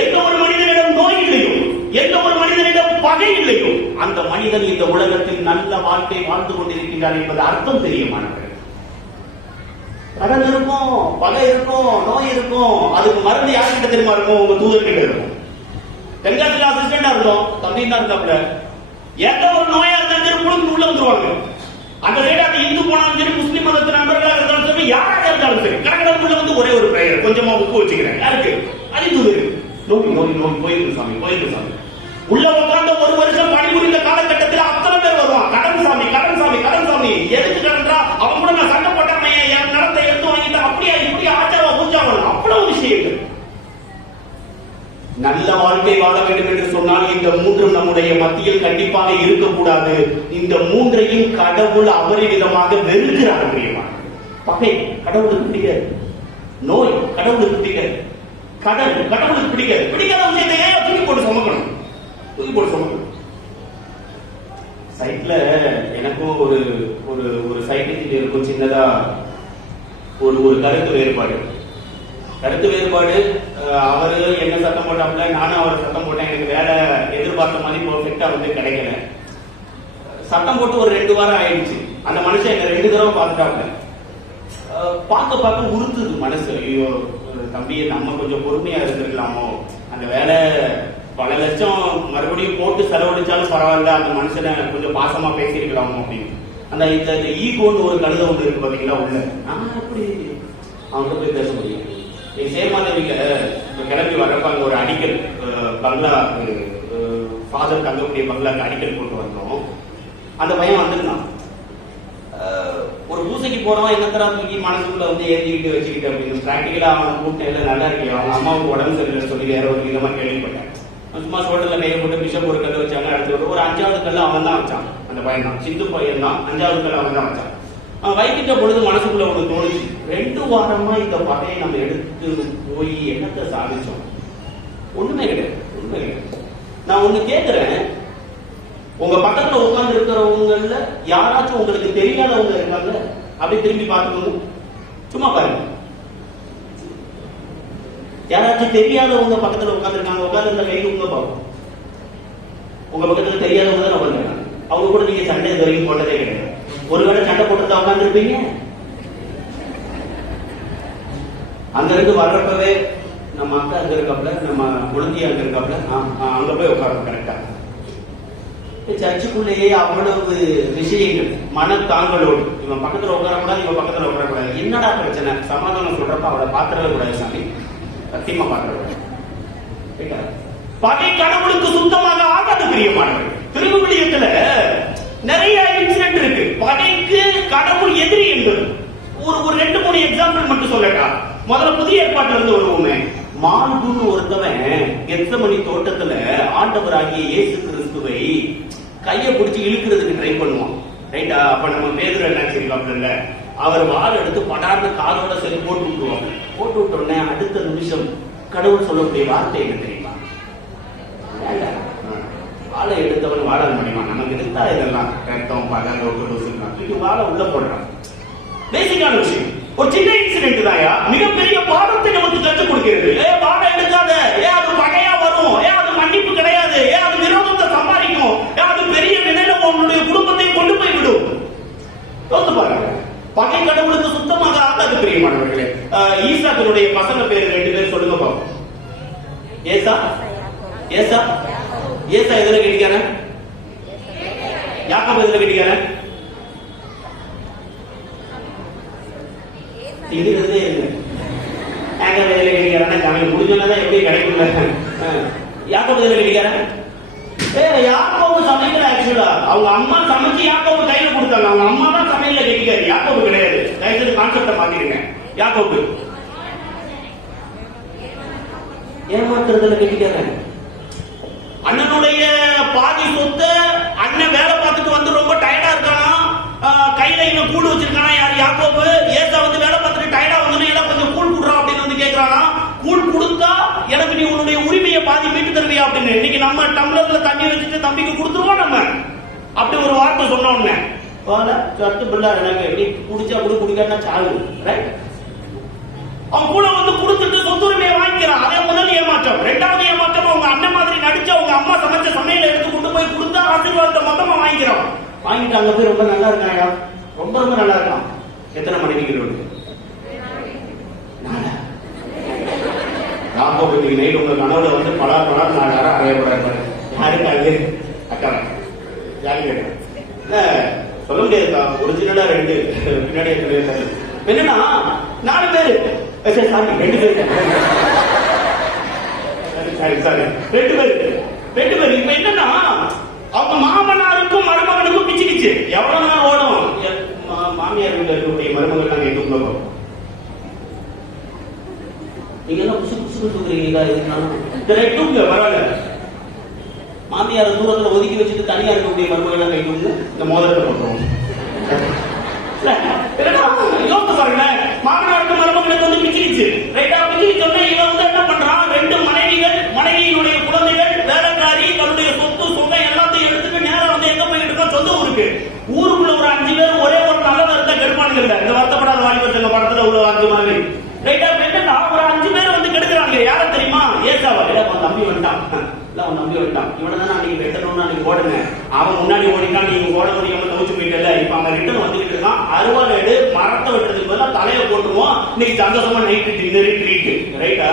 எந்த ஒரு மனிதனிடம் நோய் இல்லையோ, எந்த ஒரு மனிதனிடம் பகை இல்லையோ அந்த மனிதன் இந்த உலகத்தில் நல்ல வாழ்க்கை வாழ்ந்து கொண்டிருக்கின்றார் என்பது அர்த்தம் தெரியுமானவர்கள். கடன் இருக்கும், பகை இருக்கும், நோய் இருக்கும், அதுக்கு மருந்து யார்கிட்ட தெரியுமா இருக்கும்? உங்க தூதர்கிட்ட இருக்கும். தென்காசியில் அசிஸ்டண்டா இருந்தோம், தம்பி தான் இருக்காப்ல. எந்த ஒரு நோயா இருந்தாலும் குழுக்கு உள்ள வந்துருவாங்க. அந்த சைடு அந்த இந்து போனாலும் சரி, முஸ்லீம் மதத்து நண்பர்களாக இருந்தாலும் சரி, யாராக இருந்தாலும் சரி, கடற்கடலுக்குள்ள வந்து ஒரே ஒரு பிரேயர், கொஞ்சமா உப்பு வச்சுக்கிறேன். யாருக்கு? அது தூதர். நோய் நோய் நோய் போயிருக்கு சாமி, போயிருக்கு சாமி. உள்ள உட்கார்ந்த 1 வருஷம் பணிபுரிந்த காலகட்டத்தில் அத்தனை பேர் வருவான். கடன் சாமி, கடன் சாமி, கடன் சாமி. எதுக்கு கடன்றா? அவன் கூட நான் சண்டை போட்டேன், என் நடத்தை எடுத்து வாங்கிட்டேன், அப்படியா இப்படியா ஆச்சாரா பூஜாவன், அவ்வளவு விஷயங்கள். நல்ல வாழ்க்கை வாழ வேண்டும் என்று சொன்னால் இந்த 3 நம்முடைய மத்தியில் கண்டிப்பாக இருக்கக்கூடாது. இந்த 3ஐயும் கடவுள் அபரிவிதமாக வெறுக்கிறார். பகை கடவுளுக்கு பிடிக்காது, நோய் கடவுளுக்கு பிடிக்காது, கடன் கடவுளுக்கு பிடிக்காது. பிடிக்காத விஷயத்தை ஏன் தூக்கி போட்டு சுமக்கணும்? தூக்கி போட்டு சுமக்கணும். சைட்ல எனக்கும் ஒரு ஒரு ஒரு சைக்கிள் இருக்கும் சின்னதா ஒரு கருத்து வேறுபாடு. அவரு என்ன சத்தம் போட்டாப்ல, நானும் அவர் சத்தம் போட்டேன். எனக்கு வேலை எதிர்பார்த்த மாதிரி பெர்ஃபெக்டா வந்து கிடைக்கல. சத்தம் போட்டு ஒரு 2 வாரம் ஆயிடுச்சு. அந்த மனுஷன் என்ன 2 தடவை பார்த்துட்டாப்ல. பார்க்க உறுத்துது மனசு. ஐயோ தம்பி, நம்ம கொஞ்சம் பொறுமையா இருந்திருக்கலாமோ, அந்த வேலை பல லட்சம் மறுபடியும் போட்டு செலவழிச்சாலும் பரவாயில்ல, அந்த மனுஷனை கொஞ்சம் பாசமா பேசியிருக்கலாமோ அப்படின்னு. அந்த இந்த ஈகோன்னு ஒரு கழுதை ஒன்று இருக்கு பாத்தீங்களா உள்ள, எப்படி அவங்க போய் பேச முடியும்? சேமாதேவியில கிளம்பி வர்றப்ப அங்க ஒரு அடிக்கல் பங்களா, ஃபாதர் தங்கக்கூடிய பங்களாக்கு அடிக்கல் போட்டு வந்தோம். அந்த பையன் வந்திருந்தான். ஒரு பூசைக்கு போறவன் என்னத்தரா தூக்கி மனசுக்குள்ள வந்து ஏற்றிக்கிட்டு வச்சுக்கிட்டு அப்படின்னு பிராக்டிக்கலா அவன் கூட்டம் எல்லாம் நல்லா இருக்கு. அவங்க அம்மாவுக்கு உடம்பு சரியில்லை சொல்லி வேற ஒரு விதமா கேள்விப்பட்டேன். சும்மா சோட்டல்ல கையை போட்டு பிஷப் ஒரு கல் வச்சாங்க. அடுத்து ஒரு 5வது கல் அவன் தான் வச்சான். அந்த பையன் தான், சிந்து பையன் தான். 5வது கல் அவன் தான் வச்சான். அவன் வைக்கிட்ட பொழுது மனசுக்குள்ள ஒண்ணு தோணுச்சு, 2 வாரமா இந்த பகையை நம்ம எடுத்து போய் என்னத்தை சாதிச்சோம்? ஒண்ணுமே கிடையாது, ஒண்ணுமே கிடையாது. நான் ஒண்ணு கேட்கிறேன், உங்க பக்கத்துல உட்கார்ந்து இருக்கிறவங்கல யாராச்சும் உங்களுக்கு தெரியாதவங்க இருக்காங்க? அப்படி திரும்பி பார்த்துக்கோங்க, சும்மா பாருங்க. யாராச்சும் தெரியாதவங்க பக்கத்துல உட்கார்ந்து இருக்காங்க, உட்கார்ந்து இந்த கையில் உங்க பார்ப்போம். உங்க பக்கத்துல தெரியாதவங்க தான் உட்கார்ந்து, அவங்க கூட நீங்க சண்டை இது வரைக்கும் போட்டதே கிடையாது. ஒருவேளை சண்டை போட்டு உட்கார்ந்து இருப்பீங்க. அங்க இருந்து வர்றப்பவே நம்ம அக்கா அங்க இருக்காப்ல, நம்ம குழந்தைய அங்க இருக்காப்ல, அங்க போய் உட்காரணும். கரெக்டா சர்ச்சுக்குள்ளேயே அவ்வளவு விஷயங்கள், மனத்தாங்களோடு. இவன் பக்கத்துல உட்காரக்கூடாது, இவன் பக்கத்துல உட்காரக்கூடாது. என்னடா பிரச்சனை? சமாதானம் சொல்றப்ப அவளை பாத்திரவே கூடாது சாமி, சத்தியமா பாத்திரக்கூடாது. பகை கடவுளுக்கு சுத்தமாக ஆகாது பிரியமானவர்கள். திருவிவிலியத்துல நிறைய இன்சிடென்ட் இருக்கு. பகைக்கு கடவுள் எதிரி என்பது ஒரு 2-3 எக்ஸாம்பிள் மட்டும் சொல்லட்டா. முதல்ல புதிய ஏற்பாட்டுல இருந்து வருவோமே. மால்குன்னு ஒருத்தவன் கெத்செமனி தோட்டத்துல ஆண்டவராகிய இயேசு கிறிஸ்துவை கையை பிடிச்சி இழுக்கிறதுக்கு ட்ரை பண்ணுவான். ரைட்டா? அப்ப நம்ம பேதுரு என்ன செய்யலாம், அவர் வாள் எடுத்து படார்ந்து காலோட சரி போட்டு விட்டுருவாங்க. போட்டு விட்ட உடனே அடுத்த நிமிஷம் கடவுள் சொல்லக்கூடிய வார்த்தை என்ன தெரியுமா? வாழை எடுத்தவன் வாழ முடியுமா? நமக்கு இருந்தா இதெல்லாம் ரத்தம் பகல் வாழை உள்ள போடுறான். பேசிக்கான விஷயம். ஒரு சின்ன இன்சிடென்ட் தான்யா மிகப்பெரிய பாடத்தை நமக்கு கற்றுக் கொடுக்கிறது. பாடம் எடுக்காத, அது பகையா வரும், அது மன்னிப்பு கிடையாது, அது விரோதத்தை சம்பாதிக்கும், அது பெரிய நிலையில உன்னுடைய குடும்பத்தை கொண்டு போய் விடும். யோசித்து பாருங்க. பகை கடவுளுக்கு சுத்தமாக ஆகாது பிரியமானவர்களே. ஈசாக்கினுடைய பசங்க பேர் 2 பேர் சொல்லுங்க பாப்போம். ஏசா ஏசா ஏசா எதுல கேட்டிக்கான? யாக்கோபு எதுல கேட்டிக்கான? இது எதுல இருக்கு? யாக்கோபு எதுல கேட்டிக்கான? தமிழ் முடிஞ்சோன்னா எப்படி கிடைக்கும்? யாக்கோபு எதுல கேட்டிக்கான? யாக்கோபு சமைக்கல. ஆக்சுவலா அவங்க அம்மா சமைச்சு யாக்கோபு கையில கொடுத்தாங்க. அவங்க அம்மா தான் சமையல கேட்டிக்காரு, யாக்கோபு கிடையாது. தயவுசெய்து கான்செப்ட மாத்திருங்க. யாக்கோபு ஏமாத்துறதுல கேட்டிக்காரு. அண்ணனுடைய பாதி சொத்தை அண்ணன் வேலை பார்த்துட்டு வந்து ரொம்ப டயர்டா இருக்கானா, கையில இன்னும் கூடு வச்சிருக்கானா யார்? யாக்கோபு. ஏசா வந்து வேலை பார்த்துட்டு டயர்டா வந்து எல்லாம் கொஞ்சம் கூழ் குடுறா அப்படின்னு வந்து கேட்கறானா. கூழ் கொடுத்தா எனக்கு நீ உன்னுடைய உரிமையை பாதி மீட்டு தருவியா அப்படின்னு. இன்னைக்கு நம்ம டம்ளர்ல தண்ணி வச்சுட்டு தம்பிக்கு கொடுத்துருவோம் நம்ம. அப்படி ஒரு வார்த்தை சொன்ன உடனே சத்து பிள்ளை எனக்கு எப்படி குடிச்சா கூட குடிக்காட்டா சாகு. ரைட்? அவன் கூட வந்து கொடுத்துட்டு சொத்துரிமையை வாங்கிக்கிறான். அதே முதல் ஏமாற்றம். 2வது ஏமாற்றம், அவங்க அண்ணன் மாதிரி நடிச்சு அவங்க அம்மா சமைச்ச சமையல எடுத்து கொண்டு போய் கொடுத்தா ஆசீர்வாதத்தை மொத்தமா வாங்கிக்கிறான். வாங்கிட்டு அங்க போய் ரொம்ப நல்லா இருக்காயா, ரொம்ப ரொம்ப நல்லா இருக்கான். எத்தனை மனைவிகள் இருக்கு? யாக்கோபு நைட் உங்க கனவுல வந்து பலார் 4 அறையப்படாரு. யாருக்காது? அக்கா யாரு சொல்ல முடியாதுக்கா. ஒரிஜினலா 2 பின்னாடி என்னன்னா 4 பேரு. சாரி 2 பேரு. சாரி 2 பேரு. இப்ப என்னன்னா அவங்க மாமனாருக்கும் மருமகனுக்கும் பிச்சுக்கிச்சு. எவ்வளவு நாள் ஓடும்? மாமியார் வீட்டுல இருக்கக்கூடிய மருமகள் நாங்க எதுக்குள்ள போறோம். நீங்க எல்லாம் புசு புசு சொல்றீங்களா? இதுக்கு பரவாயில்ல. மாமியார் தூரத்துல ஒதுக்கி வச்சுட்டு தனியா இருக்கக்கூடிய மருமகள் கை தூங்க இந்த மோதிரத்தை பண்றோம். யோசித்து பாருங்க. மாமனாருக்கு மருமகளுக்கு வந்து பிச்சிருச்சு. ரைட்டா? பிச்சிருச்சோன்னா இவன் வந்து என்ன பண்றான்? 2 மனைவிகள், மனைவியினுடைய குழந்தைகள், வேலைக்காரி, தன்னுடைய சொத்து சொந்த எல்லாத்தையும் எடுத்துட்டு நேரம் வந்து எங்க போயிட்டு இருக்கோம்? சொந்த ஊருக்கு. ஊருக்குள்ள ஒரு 5 பேர் ஒரே ஒரு நல்லதா இருந்தா கெடுப்பானுங்க. இந்த வருத்தப்படாத வாலிபர் படத்துல உள்ள 5 மாதிரி. ரைட்டா? என்னன்னா ஒரு 5 பேர் வந்து கெடுக்கிறாங்க. யார தெரியுமா? ஏசாவா. அவன் தம்பி வந்துட்டான். அவன் நம்பி விட்டான். இவனை தான் நீங்க வெட்டணும்னு அன்னைக்கு ஓடுங்க. அவன் முன்னாடி ஓடிட்டான், நீங்க ஓட முடியாம தவிச்சு போயிட்டல. இப்ப அவன் ரிட்டர்ன் வந்துட்டு இருக்கான். அறுவாள் எடு, மரத்தை வெட்டுறதுக்கு பதிலா தலையை போட்டுருவோம். இன்னைக்கு சந்தோஷமா நைட்டு டின்னர் ட்ரீட். ரைட்டா?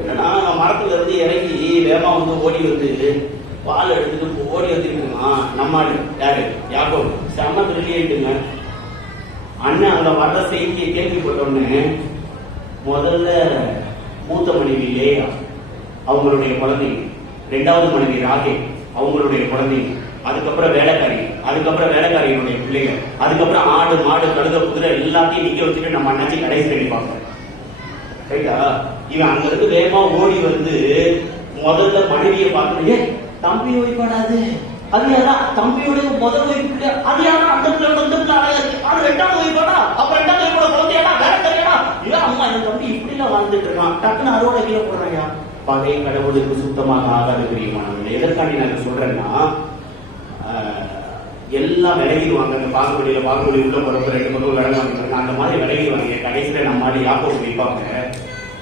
என்னன்னா மரத்துல இருந்து இறங்கி வேகமா வந்து ஓடி வந்து பால் எடுத்துட்டு ஓடி வந்துருக்குமா நம்மாடு. யாரு? யாக்கோபு. செம்ம பிரில்லியன்ட்டுங்க. அண்ணன் அங்க வர்ற செய்தியை கேள்விப்பட்டோன்னு முதல்ல மூத்த மனைவி லேயா அவங்களுடைய குழந்தை, 2வது மனைவி ராகேல் அவங்களுடைய குழந்தை, அதுக்கப்புறம் வேலைக்காரி, அதுக்கப்புறம் வேலைக்காரியினுடைய பிள்ளைகள், அதுக்கப்புறம் ஆடு மாடு கழுத குதிரை எல்லாத்தையும் நிக்க வச்சுட்டு நம்ம அண்ணாச்சி கடைசி அடிப்பாங்க. ரைட்டா? இவன் அங்க இருந்து வேகமா ஓடி வந்து முதல்ல மனைவியை பார்க்கணும். தம்பி ஓய்வாடாது, அது யாரா? தம்பியோட முதல் ஓய்வு அது யாரா? அந்த பிள்ளை வந்து அது 2வது ஓய்வாடா, அப்ப 2வது ஓய்வோட குழந்தையாடா, வேலைக்காரியாடா. இல்ல அம்மா என் தம்பி இப்படி எல்லாம் வாழ்ந்துட்டு இருக்கான். டக்குன்னு அறுவடை கீழே போடுறாங்க. பகை கடவுளுக்கு சுத்தமாக ஆகாத பிரியமானவர்கள். எதற்காண்டி நான் சொல்றேன்னா, எல்லாம் விலகிடுவாங்க. அந்த பாகுபலி உள்ள போறப்ப 2 பக்கம் விலகுவாங்க. அந்த மாதிரி விலகிடுவாங்க. கடைசியில நம்ம மாதிரி யாக்கோபு வைப்பாங்க.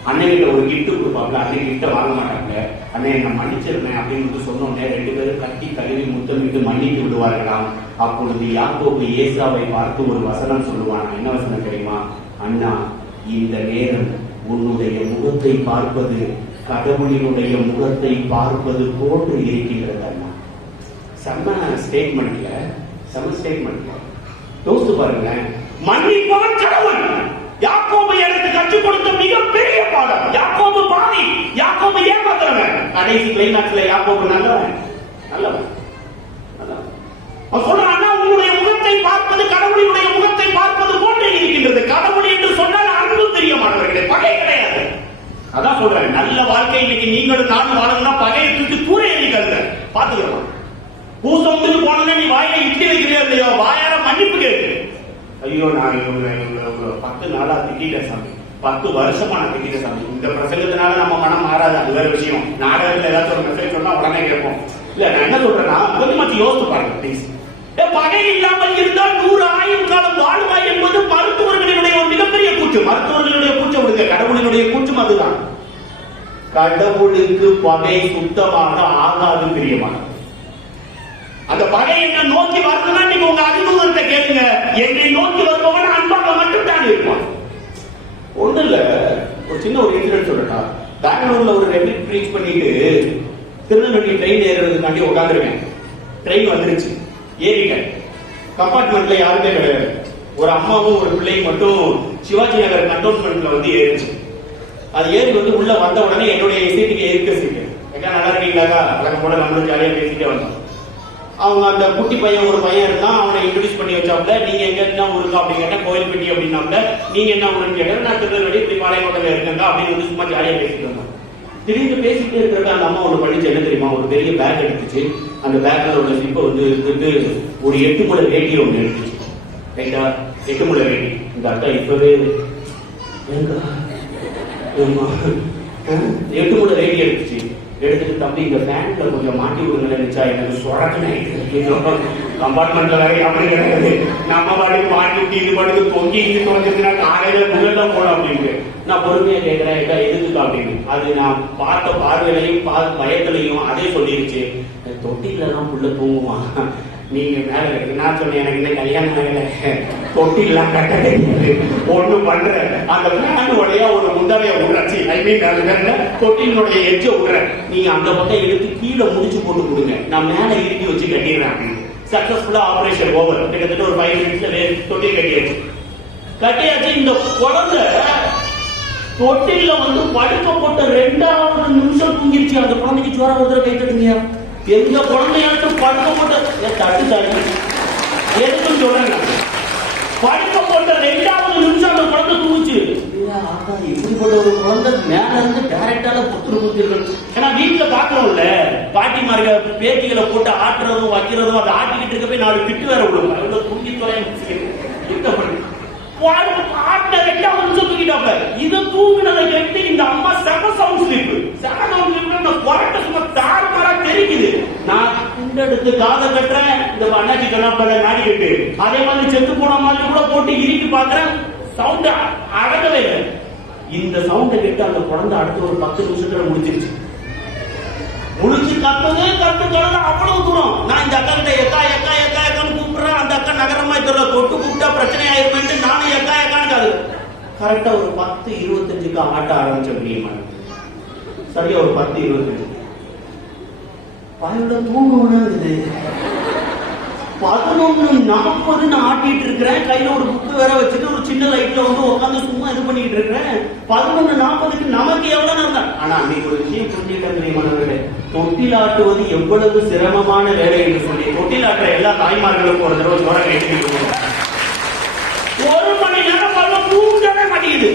அண்ணன்கிட்ட ஒரு கிஃப்ட் கொடுப்பாங்க. அன்னைக்கு கிஃப்ட வாங்க மாட்டாங்க. அண்ணன் நான் மன்னிச்சிருந்தேன் அப்படின்னு சொன்னோடனே 2 பேரும் கட்டி கழுவி முத்தமிட்டு மன்னித்து விடுவார்களாம். அப்பொழுது யாக்கோபு ஏசாவை பார்த்து ஒரு வசனம் சொல்லுவான். என்ன வசனம் தெரியுமா? அண்ணா, இந்த நேரம் உன்னுடைய முகத்தை பார்ப்பது கடவுளினுடைய முகத்தை பார்ப்பது போன்று இருக்கின்றது. அண்ணா செம்ம ஸ்டேட்மெண்ட்ல யோசித்து பாருங்க. மன்னிப்பவன் கடவுள். யாக்கோபு எனக்கு கற்றுக் கொடுத்த மிகப்பெரிய பாடம். யாக்கோபு பாவி, யாக்கோபு ஏமாத்துறவன். கடைசி கிளைமாக்ஸ்ல யாக்கோபு நல்லவன். அவன் சொல்றான், அண்ணா உன்னுடைய முகத்தை பார்ப்பது கடவுளினுடைய முகத்தை பார்ப்பது போன்று இருக்கின்றது. கடவுள் என்று சொன்னால் அன்பு பிரியமானவர்களே, பகை கிடையாது. அதான் சொல்றேன், நல்ல வாழ்க்கை இன்னைக்கு நீங்களும் நானும் வாழணும்னா பகையை தூக்கி தூர எறிக்கல்ல பாத்துக்கலாம். பூசம் போனே நீ வாயில இட்லி வைக்கிறியோ இல்லையோ, வாயால மன்னிப்பு கேட்டு, ஐயோ நான் 10 நாளா திட்டிட்டேன் சாமி, 10 வருஷமா நான் திட்டிட்டேன் சாமி, இந்த பிரசங்கத்தினால நம்ம மனம் மாறாது, அது வேற விஷயம். நாடகத்துல ஏதாச்சும் ஒரு மெசேஜ் சொன்னா உடனே கேட்போம். இல்ல நான் என்ன சொல்றேன்னா, கொஞ்சம் யோசிச்சு பாருங்க ப்ளீஸ். பகை இல்லாமல் இருந்தால் 100 ஆயுள் காலம் வாழ்வாய் என்பது மருத்துவர்களின் கடவுளுக்கு பகை சுத்தமாக ஆகாது பிரியமான. அந்த பகை என்ன நோக்கி வரணும்னா நீங்க உங்க அதிதூதத்தை கேளுங்க. என்னை நோக்கி வருபவன் அன்பாக மட்டும் தான் இருப்பான். ஒண்ணு இல்ல, ஒரு சின்ன ஒரு இன்சிடென்ட் சொல்லட்டா. பெங்களூர்ல ஒரு ரெபிட் ரீச் பண்ணிட்டு திருநெல்வேலி ட்ரெயின் ஏறுறதுக்காண்டி உட்காந்துருக்கேன். ட்ரெயின் வந்துருச்சு, ஏறிட்டேன். கம்பார்ட்மெண்ட்ல யாருமே கிடையாது. ஒரு அம்மாவும் ஒரு பிள்ளையும் மட்டும் சிவாஜி நகர் கண்டோன்மெண்ட்ல வந்து ஏறிச்சு. அது ஏறி வந்து உள்ள வந்த உடனே என்னுடைய சீட்டுக்கு எதிர்க்க சீட்டு. ஏக்கா நல்லா இருக்கீங்களாக்கா, வழக்கம் போல நம்மளும் ஜாலியா பேசிட்டே வந்தோம். அவங்க அந்த குட்டி பையன் ஒரு பையன் இருந்தான், அவனை இன்ட்ரோடியூஸ் பண்ணி வச்சாப்ல. நீங்க எங்க என்ன ஊருக்கா அப்படின்னு கேட்டா கோயில்பட்டி அப்படின்னாப்ல. நீங்க என்ன ஊருன்னு கேட்டா நான் திருநெல்வேலி இப்படி பாளையங்கோட்டையில இருக்கேன் அப்படின்னு வந்து சும்மா ஜாலியா பேசிட்டு வந்தோம். திடீர்னு பேசிட்டே இருக்கிறப்ப அந்த அம்மா ஒண்ணு பண்ணிச்சு, என்ன தெரியுமா? ஒரு பெரிய பேக் எடுத்துச்சு. அந்த பேக்ல உள்ள சிப்பை வந்து எடுத்துட்டு ஒரு 8 முழ வேட்டி ஒண்ணு எடுத்துச்சு. ரைட்டா, 8 முழ வேட்டி. இந்த அக்கா இப்பவே 8 முழ வேட்டி எடுத்துச்சு. எடுத்துட்டு தம்பி இந்த பேண்ட்ல கொஞ்சம் மாட்டி விடுங்களேன் நினைச்சா எனக்கு சொரக்கணை கம்பார்ட்மெண்ட்ல வேற அப்படி கிடையாது. நம்ம பாட்டுக்கு மாட்டி விட்டு இது பாட்டுக்கு தொங்கி இங்க தொலைஞ்சிருந்தா காலையில முதல்ல போலாம் அப்படின்ட்டு நான் பொறுமையா கேட்கிறேன், எதுக்குக்கா அப்படின்னு. அது நான் பார்த்த பார்வையிலையும் பயத்திலையும் அதே சொல்லிருச்சு, தொட்டில தான் புள்ள தூங்குவான், நீங்க மேல இருக்கு. நான் சொன்னேன், எனக்கு இன்னும் கல்யாணம் ஆகல, தொட்டிலாம் கட்ட தெரியாது, ஒண்ணு பண்ற அந்த ஃபேன் உடைய ஒரு முந்தாவைய விடுறாச்சு. ஐ மீன் அது தொட்டினுடைய எச்ச விடுற, நீங்க அந்த பக்கம் எடுத்து கீழே முடிச்சு போட்டு கொடுங்க, நான் மேல இறுக்கி வச்சு கட்டிடுறேன் அப்படின்னு. சக்சஸ்ஃபுல்லா ஆபரேஷன் ஓவர். கிட்டத்தட்ட ஒரு 5 மினிட்ஸ்ல தொட்டி கட்டியாச்சு. இந்த குழந்தை தொட்டில வந்து படுக்க போட்ட 2வது நிமிஷம் தூங்கிருச்சு. அந்த குழந்தைக்கு சோற ஒருத்தர கை தட்டுங்க. எந்த குழந்தையாச்சும் படுக்க போட்ட தட்டு எதுக்கும் சொல்றேன், படுக்க போட்ட 2வது நிமிஷம் அந்த குழந்தை தூங்குச்சு. இப்படிப்பட்ட ஒரு குழந்தை மேல இருந்து டைரக்டால புத்திருக்கு. ஏன்னா வீட்டுல பாக்குறோம்ல, பாட்டிமார்கள் பேட்டிகளை போட்டு ஆட்டுறதும் வைக்கிறதும், அதை ஆட்டிக்கிட்டு இருக்க போய் 4 திட்டு வேற விடுவாங்க. தூங்கி தொலைய ஆட்ட 2வது நிமிஷம் தூங்கிட்டாப்ல. இது தூங்கினதை கேட்டு இந்த அம்மா செம சவுண்ட் ஸ்லீப். குரட்ட சும்மா தாறுமாறா தெரிக்குது. நான் குண்டெடுத்து காதை கட்டுறேன், இந்த அண்ணாச்சி கண்ணாப்பட நாடிக்கிட்டு அதே மாதிரி செத்து போன மாதிரி கூட போட்டு இறுக்கி பாக்குறேன். சவுண்ட் அடங்கவே இல்லை. இந்த சவுண்டை கேட்டு அந்த குழந்தை அடுத்த ஒரு 10 நிமிஷத்துல முடிச்சிருச்சு. முடிச்சு கத்துறது அவ்வளவு தூரம். நான் இந்த அக்கா கிட்ட எக்கா எக்கா எக்கா எக்கான்னு கூப்பிடுறேன். அந்த அக்கா நகரமா தெரியல, தொட்டு கூப்பிட்டா பிரச்சனை ஆயிருமேன்ட்டு நானும் எக்கா எக்கான்னு கரெக்டா ஒரு 10:25 ஆட்ட ஆரம்பிச்சேன். சரியா ஒரு 10:25 பாயோட தூங்கணும்னா இது 11:40 ஆட்டிட்டு இருக்கிறேன். கையில ஒரு புக்கு வேற வச்சுட்டு ஒரு சின்ன லைட்ல வந்து உட்காந்து சும்மா இது பண்ணிட்டு இருக்கிறேன். 11:40 நமக்கு எவ்வளவு நேரம். ஆனா அன்னைக்கு ஒரு விஷயம் புரிஞ்சுக்கிறேன், தொட்டில் ஆட்டுவது எவ்வளவு சிரமமான வேலை என்று சொல்லி தொட்டில் ஆட்டுற எல்லா தாய்மார்களுக்கும் ஒரு தடவை சோற கேட்டு 1 மணி நேரம் பண்ண தூங்கவே மாட்டேங்குது.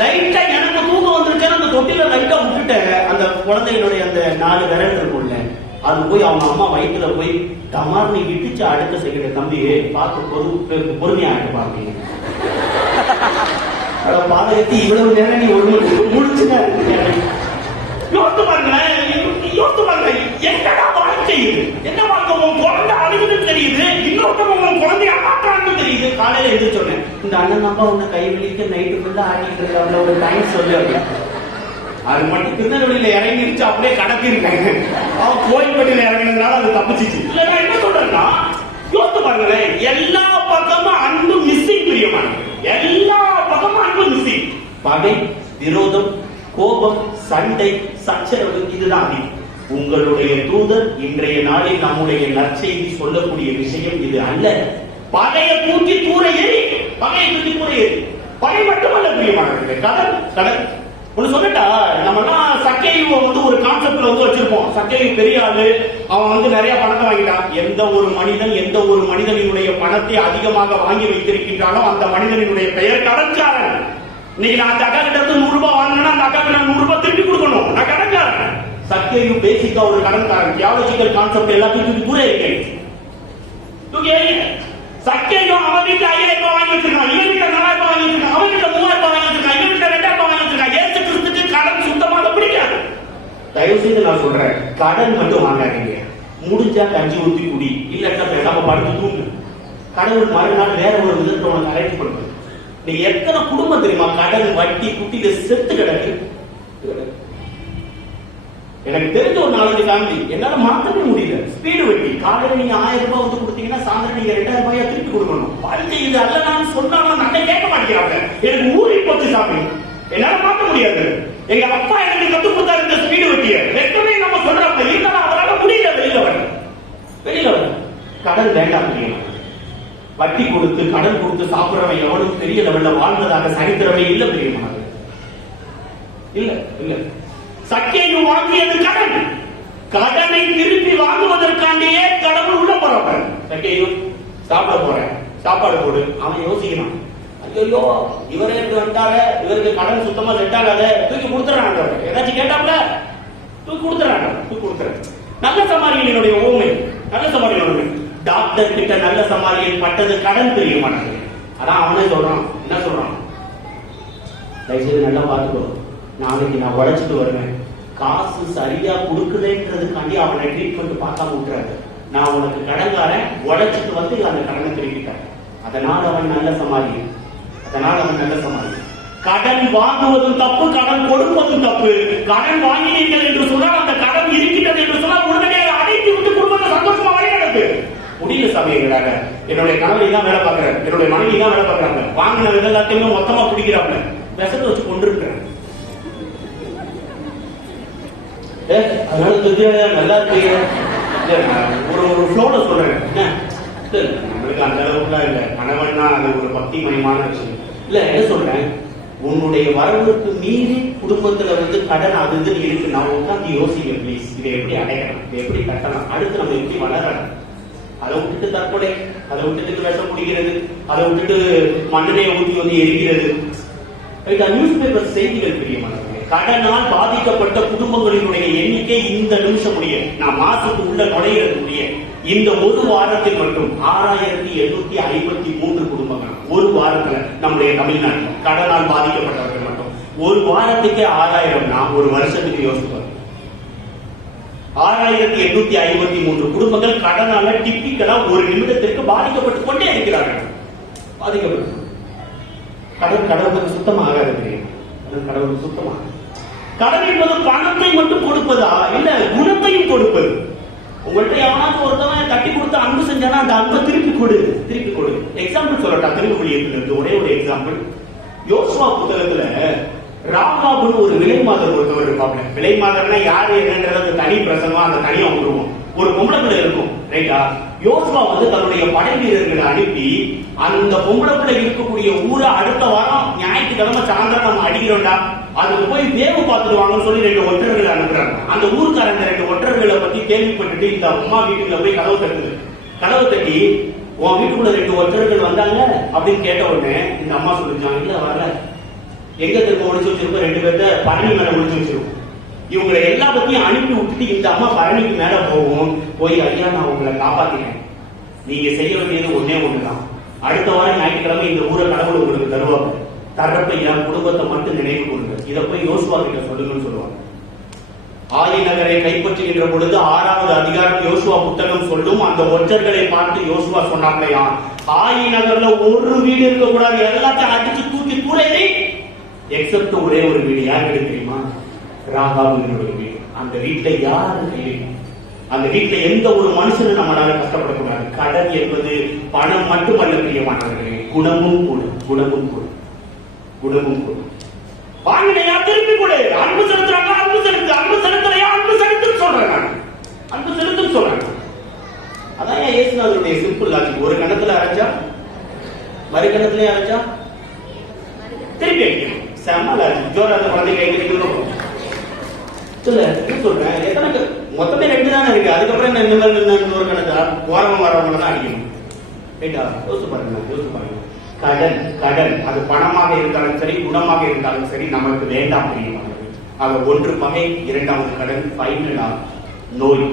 லைட்டா எனக்கு தூக்கம் வந்துருச்சேன். அந்த தொட்டில லைட்டா விட்டுட்டேன். அந்த குழந்தைகளுடைய அந்த 4 விரல் இருக்கும்ல, அது போய் அவங்க அம்மா வயிற்றுல போய் டமார்னு இடிச்சு அடுத்த செகண்ட் தம்பி பார்த்து பொறுமையா ஆட்டு பாருங்க. பாதகத்தி இவ்வளவு நேரம் நீ முடிச்சுங்க. யோசித்து பாருங்க, என்னடா வாழ்க்கை இது? என்ன வாழ்க்கை? உன் குழந்தை அழுகுது தெரியுது, இன்னொருத்தவங்க உன் குழந்தைய ஆட்டான்னு தெரியுது. காலையில எழுந்து சொன்னேன், இந்த அண்ணன் அப்பா உன்னை கை வலிக்க நைட்டு ஃபுல்லா ஆடிட்டு இருக்காங்க, ஒரு டைம் சொல்லு அப்படின்னு. அது மட்டும் திருநெல்வேலியில இறங்கிருச்சு, அப்படியே கடத்திருக்காங்க. அவன் கோயில்பட்டியில இறங்கினதுனால அது தப்பிச்சிச்சு. இல்ல நான் என்ன சொல்றேன்னா, யோசித்து பாருங்களேன், எல்லா பக்கமும் அன்பு மிஸ்ஸிங். பிரியமான எல்லா பக்கமும் அன்பு மிஸ்ஸிங். பகை, விரோதம், கோபம், சண்டை, சச்சரவு, இதுதான் அது. உங்களுடைய தூதர் இன்றைய நாளில் நம்முடைய நற்செய்தி சொல்லக்கூடிய விஷயம் இது அல்ல. பகையை தூக்கி தூர ஏறி, பகையை தூக்கி தூர ஏறி. பகை மட்டுமல்ல பிரியமானவர்களே, கடல் ஒண்ணு சொல்லட்டா, நம்ம சக்கையை வந்து ஒரு கான்செப்ட்ல வந்து வச்சிருப்போம். சக்கையை பெரிய ஆளு, அவன் வந்து நிறைய பணத்தை வாங்கிட்டான். எந்த ஒரு மனிதனுடைய பணத்தை அதிகமாக வாங்கி வைத்திருக்கின்றானோ அந்த மனிதனுடைய பெயர் கடன்காரன். இன்னைக்கு நான் அந்த அக்கா கிட்ட இருந்து 100 ரூபாய் வாங்கினா அந்த அக்கா கிட்ட 100 ரூபாய் திருப்பி கொடுக்கணும், நான் கடன்காரன். சக்கையும் பேசிக்கா ஒரு கடன்காரன். தியாலஜிக்கல் கான்செப்ட் எல்லாத்துக்கும் கூட இருக்கு. சக்கையும் அவன் வீட்டுல 5000 ரூபாய் வாங்கி வச்சிருக்கான், இவன் வீட்டுல 4000 ரூபாய் வாங்கி வச்சிருக்கான், அவன் வீட்டுல 3000 ரூபாய் வாங்கி வச்சிருக்கான், இவன் வீட்டுல 2000 ரூபாய் வாங்கி வச்சிருக்கான். ஏசு கிறிஸ்துக்கு கடன் சுத்தமாக பிடிக்காது. தயவு செய்து நான் சொல்றேன், கடன் மட்டும் வாங்காதீங்க. முடிஞ்சா கஞ்சி ஊத்தி குடி, இல்லன்னா பேசாம படுத்து தூங்கு. கடவுள் மறுநாள் வேற ஒரு விதத்தை உனக்கு அரேஞ்ச் பண்ணுங்க. நீ எத்தனை குடும்பம் தெரியுமா கடன் வட்டி குட்டியில செத்து கிடக்கு. எனக்கு தெரிஞ்ச ஒரு 4 ஃபேமிலி என்னால மாத்தவே முடியல. ஸ்பீடு வெட்டி காலையில நீங்க 1000 ரூபாய் வந்து கொடுத்தீங்கன்னா சாயந்தரம் நீங்க 2000 ரூபாயா திருப்பி கொடுக்கணும். வாழ்க்கை இது அல்ல நான் சொன்னாலும் நல்ல கேட்க மாட்டேங்கிறாங்க. எனக்கு ஊறி போச்சு சாமி, என்னால மாத்த முடியாது. எங்க அப்பா எனக்கு கத்து கொடுத்தாரு இந்த ஸ்பீடு வெட்டிய. வெட்டவே நம்ம சொல்றப்ப இருந்தாலும் அவரால முடியல வெளியில வர. கடன் வேண்டாம் தெரியும். வட்டி கொடுத்து கடன் கொடுத்து சாப்பிடுறவன் எவனும் பெரிய லெவல்ல வாழ்ந்ததாக சரித்திரமே இல்ல பெரியமான இல்ல இல்ல. சக்கேயு வாங்கியது கடன். கடனை திருப்பி வாங்குவதற்காண்டியே கடவுள் உள்ள போறப்ப சக்கேயு சாப்பிட போறேன், சாப்பாடு போடு. அவன் யோசிக்கிறான், ஐயோ இவரே வந்துட்டாரு, இவருக்கு கடன் சுத்தமா செட் ஆகாத, தூக்கி கொடுத்துறாங்க. ஏதாச்சும் கேட்டாப்ல தூக்கி கொடுத்துறாங்க. நல்ல சமாரியனுடைய ஓமை, நல்ல சமாரியனுடைய டாக்டர் கிட்ட நல்ல சமாரியன் பட்டது கடன் தெரிய மாட்டாங்க. அதான் அவனே சொல்றான், என்ன சொல்றான், தயவுசெய்து நல்லா பாத்துக்கோ, நாளைக்கு நான் உழைச்சிட்டு வருவேன், காசு சரியா கொடுக்குதுன்றதுக்காண்டி அவனை ட்ரீட்மெண்ட் பார்க்காம விட்டுறாரு. நான் உனக்கு கடன்காரன், உழைச்சிட்டு வந்து அந்த கடனை திருப்பிட்டேன். அதனால அவன் நல்ல சமாளியன். கடன் வாங்குவதும் தப்பு, கடன் கொடுப்பதும் தப்பு. கடன் வாங்கினீர்கள் என்று சொன்னால், அந்த கடன் இருக்கிறது என்று சொன்னால் உடனடியாக அடைத்து விட்டு குடும்பத்தை சந்தோஷமா விளையாடுது. முடியல சமயங்களாக என்னுடைய கணவரை தான் வேலை பார்க்கிறேன், என்னுடைய மனைவி தான் வேலை பார்க்கறாங்க. வாங்கின எல்லாத்தையுமே மொத்தமா பிடிக்கிறாப்ல, விஷத்தை வச்சு கொண்டிருக்கிறேன். அதனால நல்லா இருக்கீங்க. ஒரு ஃப்ளோல சொல்றேன், நம்மளுக்கு அந்த அளவுக்குலாம் இல்ல. கணவன்னா அது ஒரு பக்திமயமான விஷயம் இல்ல. என்ன சொல்றேன், உன்னுடைய வரவுக்கு மீறி குடும்பத்துல கடன் அது இதுன்னு இருக்கு. நான் உட்காந்து யோசிக்க பிளீஸ், இதை எப்படி அடையலாம், இதை எப்படி கட்டலாம், அடுத்து நம்ம எப்படி வளரலாம். அதை விட்டுட்டு தற்கொலை, அதை விட்டுட்டு விஷம் குடிக்கிறது, அதை விட்டுட்டு மண்ணெண்ணையை ஊற்றி வந்து எரிக்கிறது. நியூஸ் பேப்பர் செய்திகள் பிரியமானது. கடனால் பாதிக்கப்பட்ட குடும்பங்களினுடைய எண்ணிக்கை இந்த நிமிஷம் முடிய, நான் மாசத்துக்கு உள்ள நுழையிறதுக்குரிய இந்த ஒரு வாரத்தில் மட்டும் 6853 குடும்பங்கள் ஒரு வாரத்துல நம்முடைய தமிழ்நாட்டில் கடனால் பாதிக்கப்பட்டவர்கள் மட்டும். ஒரு வாரத்துக்கே 6000னா ஒரு வருஷத்துக்கு யோசிப்பாங்க. 6853 குடும்பங்கள் கடனால டிப்பிக்கலா ஒரு நிமிடத்திற்கு பாதிக்கப்பட்டுக் கொண்டே இருக்கிறார்கள். பாதிக்கப்பட்டு கடவுளுக்கு சுத்தமாக ஆகாது தெரியும். கடவுளுக்கு சுத்தமாக கடன் என்பது பணத்தை மட்டும் கொடுப்பதா இல்ல குணத்தையும் கொடுப்பது. உங்கள்கிட்ட எவனாச்சும் ஒருத்தவன் தட்டி கொடுத்து அன்பு செஞ்சானா அந்த அன்பை திருப்பி கொடு. எக்ஸாம்பிள் சொல்லட்டா, திருமொழியிலிருந்து ஒரே ஒரு எக்ஸாம்பிள். யோசுவா புத்தகத்துல ராகாபுன்னு ஒரு விலை மாதர் ஒருத்தவர் இருப்பாங்க. விலை மாதர்னா யாரு என்னன்றது தனி பிரசங்கம், அந்த தனியா விட்டுருவோம். ஒரு பொம்பளை இருக்கும் ரைட்டா. யோசுவா தன்னுடைய படை வீரர்களை அனுப்பி அந்த பொம்பளை இருக்கக்கூடிய ஊரை அடுத்த வாரம் ஞாயிற்றுக்கிழமை சாயந்தரம் நம்ம அடிக்கிறோம்டா, அதுக்கு போய் வேவு பார்த்துடுவாங்கன்னு சொல்லி 2 ஒற்றர்களை அனுப்புறாங்க. அந்த ஊருக்காரங்க 2 ஒற்றர்களை பத்தி கேள்விப்பட்டுட்டு இந்த அம்மா வீட்டுக்குள்ள போய் கதவு தட்டுது. கதவு தட்டி, உன் வீட்டுக்குள்ள 2 ஒற்றர்கள் வந்தாங்க அப்படின்னு கேட்ட உடனே இந்த அம்மா சொல்லிச்சாங்க, இல்ல வரல, எங்க திரும்ப ஒழிச்சு வச்சிருக்கோம், 2 பேர்த்த பழனி மேல ஒழிச்சு வச்சிருக்கோம். இவங்களை எல்லா பத்தியும் அனுப்பி விட்டுட்டு இந்த அம்மா பழனிக்கு மேல போய் ஐயா நான் உங்களை காப்பாத்தினேன், நீங்க செய்ய வேண்டியது ஒன்னே ஒண்ணுதான், அடுத்த வாரம் ஞாயிற்றுக்கிழமை இந்த ஊரை கடவுள் உங்களுக்கு தருவாங்க, தர்றப்ப என் குடும்பத்தை மட்டும் நினைவு கொடுங்க, இதை போய் யோசுவா கிட்ட சொல்லுங்கன்னு சொல்லுவாங்க. ஆதி நகரை கைப்பற்றுகின்ற பொழுது 6வது அதிகாரம் யோசுவா புத்தகம் சொல்லும். அந்த ஒற்றர்களை பார்த்து யோசுவா சொன்னாங்களையா, ஆயி நகர்ல ஒரு வீடு இருக்க கூடாது, எல்லாத்தையும் அடிச்சு தூக்கி தூரேறி எக்ஸப்ட் ஒரே ஒரு வீடு. யாருக்கு தெரியுமா? ராகாபுவினுடைய வீடு. அந்த வீட்டுல யாரு இல்லை, அந்த வீட்டுல எந்த ஒரு மனுஷனும் நம்மளால கஷ்டப்படக்கூடாது. கடன் என்பது பணம் மட்டுமல்ல பிரியமானவர்களே, குணமும் கூட. வாங்கினையா திருப்பி கொடு, அன்பு செலுத்துறாங்க, அன்பு செலுத்தலையா அன்பு செலுத்துன்னு சொல்றாங்க, அன்பு செலுத்துன்னு சொல்றாங்க. அதான் இயேசுநாதருடைய சிம்பிள் லாஜிக். ஒரு கணத்துல அரைச்சா மறு கணத்துலயே அரைச்சா திருப்பி அடிக்கணும். செம்ம லாஜிக். ஜோரா அந்த குழந்தை கை கிடைக்கணும் சொல்றேன். எத்தனை மொத்தமே 2 தானே இருக்கு, அதுக்கப்புறம் என்ன ஒரு கணக்கு ஓரமா வரவங்க தான் அடிக்கணும். ரைட்டா? யோசிச்சு பாருங்க. கடன் அது பணமாக இருந்தாலும் சரி, குணமாக இருந்தாலும் சரி, நமக்கு வேண்டாம் தெரியுமா? அது ஒன்று பகை, 2வது கடன், ஃபைனலா நோய்.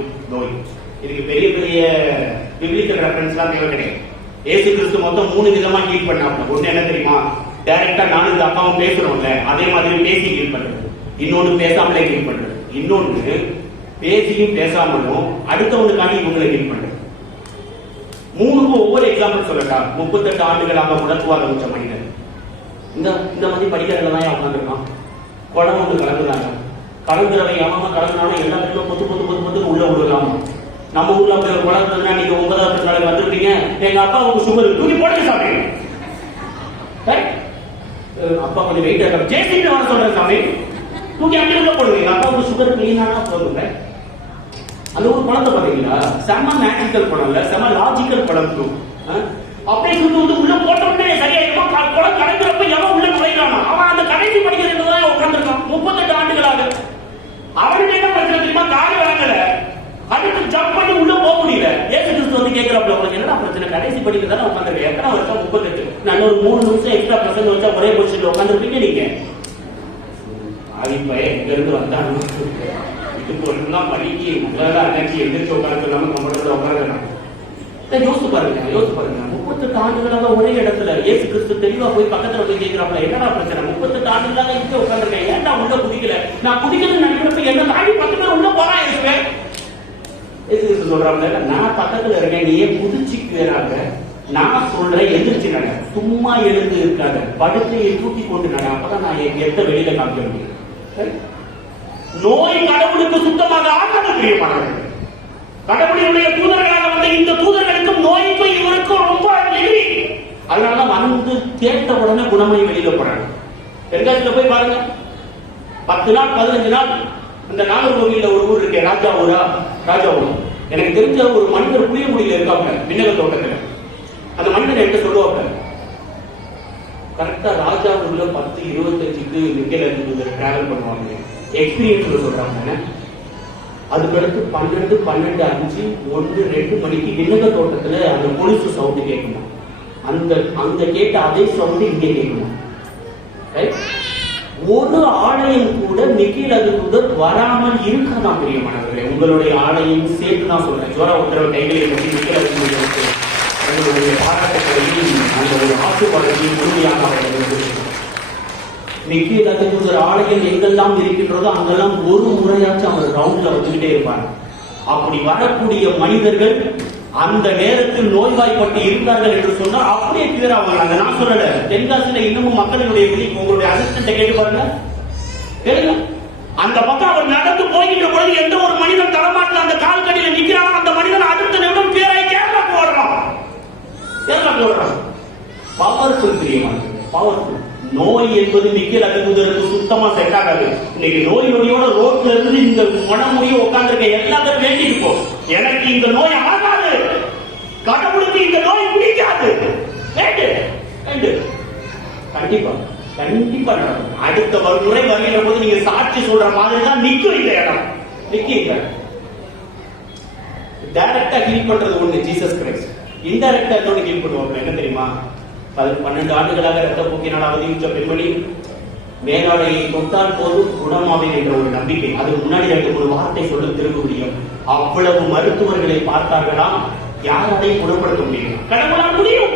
இதுக்கு பெரிய பிப்ளிக்கல் ரெஃபரன்ஸ் எல்லாம் தேவை கிடையாது. இயேசு கிறிஸ்து மொத்தம் 3 விதமா ஹீல் பண்ணாங்க. ஒண்ணு என்ன தெரியுமா? டைரக்டா நானும் இந்த அப்பாவும் பேசுறோம்ல, அதே மாதிரி பேசி ஹீல் பண்றது. இன்னொன்னு பேசாமலே ஹீல் பண்றது. இன்னொன்னு பேசியும் பேசாமலும் அடுத்தவனுக்காண்டி இவங்களை ஹீல் பண்றது. 3க்கும் ஒவ்வொரு எக்ஸாம்பிள் சொல்லட்டா. 38 ஆண்டுகளாக முடக்குவாத வச்ச மனிதன் இந்த மாதிரி படிக்கிறதுல தான் உட்காந்துருக்கான். குடம் ஒன்று கலந்துறாங்க, கலந்துறவை அவன் கலந்துனாலும் எல்லாத்துக்கும் பொத்து பொத்து பொத்து பொத்து உள்ள விடலாமா? நம்ம ஊர்ல அப்படி ஒரு குழந்தை நீங்க 9வது நாளைக்கு வந்துருப்பீங்க, எங்க அப்பாவுக்கு சுகர் தூக்கி போடுங்க சாமி. அப்பா கொஞ்சம் வெயிட் ஆகும், ஜேசிபி வர சொல்றேன் சாமி, தூக்கி அப்படி உள்ள போடுங்க. எங்க அப்பாவுக்கு சுகர் கிளீனானா போதுங்க. அந்த ஒரு படத்தை பாத்தீங்களா? செம மேஜிக்கல் படம் இல்ல, செம லாஜிக்கல் படம். அப்படியே வந்து உள்ள போட்டோம்னே சரியாயிருக்கும். குளம் கடைக்கிறப்ப எவன் உள்ள நுழைகிறானா அவன் அந்த கடைசி படிக்கிறதுதான் உட்காந்துருக்கான் 38 ஆண்டுகளாக. அவனுக்கு என்ன பிரச்சனை தெரியுமா? காலி வாங்கல, அதுக்கு ஜம்ப் பண்ணி உள்ள போக முடியல. ஏசு கிறிஸ்து வந்து கேட்கிறப்ப உங்களுக்கு என்ன பிரச்சனை? கடைசி படிக்கிறதான உட்காந்துருக்கேன். எத்தனை வருஷம்? 38. நான் ஒரு 3 நிமிஷம் எக்ஸ்ட்ரா பிரசங்க வச்சா ஒரே பொசிஷன்ல உட்காந்துருப்பீங்க நீங்க. ஆதிப்ப எங்க இருந்து வந்தாலும் இதுக்கு ஒன்றுலாம் படிக்க முதல்ல அன்னைக்கு எந்திரிச்சு உட்காந்து நம்ம கம்ப்யூட்டர்ல உட்காந்துருக்காங்க. யோசிச்சு பாருங்க, யோசிச்சு பாருங்க. 38 ஆண்டுகளாக ஒரே இடத்துல இயேசு கிறிஸ்து தெளிவா போய் பக்கத்துல போய் கேட்கிறாப்ல, என்னடா பிரச்சனை? 38 ஆண்டுகளாக இங்கே உட்காந்துருக்கேன், ஏன்டா உள்ள குதிக்கல? நான் குதிக்கணும்னு நினைக்கிறப்ப என்ன தாண்டி 10 பேர் உள்ள போறா இருக்குவேன். இயேசு கிறிஸ்து சொல்றாங்க, நான் பக்கத்துல இருக்கேன், நீ ஏன் குதிச்சுக்கிறாங்க? நான் சொல்றேன், எந்திரிச்சு நட, சும்மா எழுந்து இருக்காங்க, படுக்கையை தூக்கி கொண்டு நட, அப்பதான் நான் எத்த வெளியில காமிக்க முடியும். நோய் கடவுளுக்கு சுத்தமாக ஆகாத பிரியமானவர்கள், கடவுளுடைய தூதர்களாக வந்த இந்த தூதர்களுக்கும் நோய்க்கும் இவருக்கும் ரொம்ப எதிரி. அதனால வந்து கேட்ட உடனே குணமாய் வெளியில போறாங்க. தென்காசியில போய் பாருங்க, 10 நாள் 15 நாள் இந்த நாகர்கோவில்ல ஒரு ஊர் இருக்கு, ராஜா ஊர். எனக்கு தெரிஞ்ச ஒரு மனிதர் புளியங்குடியில இருக்காங்க, விண்ணக தோட்டத்துல. அந்த மனிதர் என்கிட்ட சொல்லுவாங்க, கரெக்டா ராஜா ஊர்ல 10:25க்கு மிக்கல இருந்து டிராவல் பண்ணுவாங்க. எக்ஸ்பீரியன்ஸ் சொல்றாங்க. அதுக்கடுத்து 12, 12:05, 1, 2 மணிக்கு விண்ணக தோட்டத்துல அந்த போலீஸ் சவுண்ட் கேட்குமா? அந்த கேட்ட அதே சவுண்ட் இங்கே கேட்குமா? ஒரு ஆலயம் கூட மிக்கேல் தூதர் வராமல் இருக்காதான் பிரியமானவர்களே. உங்களுடைய ஆலயம் சேர்த்து தான் சொல்றேன். ஜோரா உத்தரவு கைகளில் பற்றி மிக்கேல் தூதருக்கு உங்களுடைய பாராட்டுகளையும் அந்த ஒரு ஆசீர்வாதத்தையும் முழுமையாக மிக்கேல் தூதர் ஆலயம் எங்கெல்லாம் இருக்கின்றதோ அங்கெல்லாம் ஒரு முறையாச்சும் அவர் ரவுண்ட்ல வந்துகிட்டே இருப்பார். அப்படி வரக்கூடிய மனிதர்கள் அந்த நேரத்தில் நோய்வாய்ப்பட்டு இருந்தார்கள் என்று சொன்னால் அப்படியே கிளியர் ஆவாங்க. நான் சொல்லல, தென்காசியில இன்னமும் மக்களுடைய விழி, உங்களுடைய அசிஸ்டன்ட் கேட்டு பாருங்க, கேளுங்க. அந்த பக்கம் அவர் நடந்து போகின்ற பொழுது எந்த ஒரு மனிதன் தரமாட்டில் அந்த கால்கடியில நிற்கிறான், அந்த மனிதன் அடுத்த நிமிடம் பேராய் கேரளாக்கு ஓடுறான். பவர்ஃபுல் பிரியமானது, பவர்ஃபுல். நோய் என்பது மிக்கேல் தூதருக்கு சுத்தமா செட் ஆகாது. இன்னைக்கு நோய் நொடியோட ரோட்ல இருந்து இந்த மனமுடிய உட்கார்ந்துருக்க எல்லாத்தையும் வேண்டிட்டு போ, எனக்கு இந்த நோய் ஆகாது, கடவுளுக்கு இந்த நோய் பிடிக்காது, கண்டிப்பா கண்டிப்பா நடக்கும். அடுத்த முறை வருகிற போது நீங்க சாட்சி சொல்ற மாதிரி தான் நிக்கும். இந்த இடம் நிக்கீங்க. டைரக்டா ஹீல் பண்றது ஒண்ணு ஜீசஸ் கிரைஸ்ட், இன்டைரக்டா இன்னொன்னு ஹீல் பண்ணுவாங்க. என்ன தெரியுமா? 12 ஆண்டுகளாக ரத்த போக்கினால் அவதியுற்ற பெண்மணி மேலாடையை தொட்டால் போது குணமாவேன் என்ற ஒரு நம்பிக்கை. அதுக்கு முன்னாடி 2-3 வார்த்தை சொல்ல திரும்ப முடியும். அவ்வளவு மருத்துவர்களை பார்த்தார்களா, யாராலையும் குணப்படுத்த முடியும்? கடவுளால் முடியும்.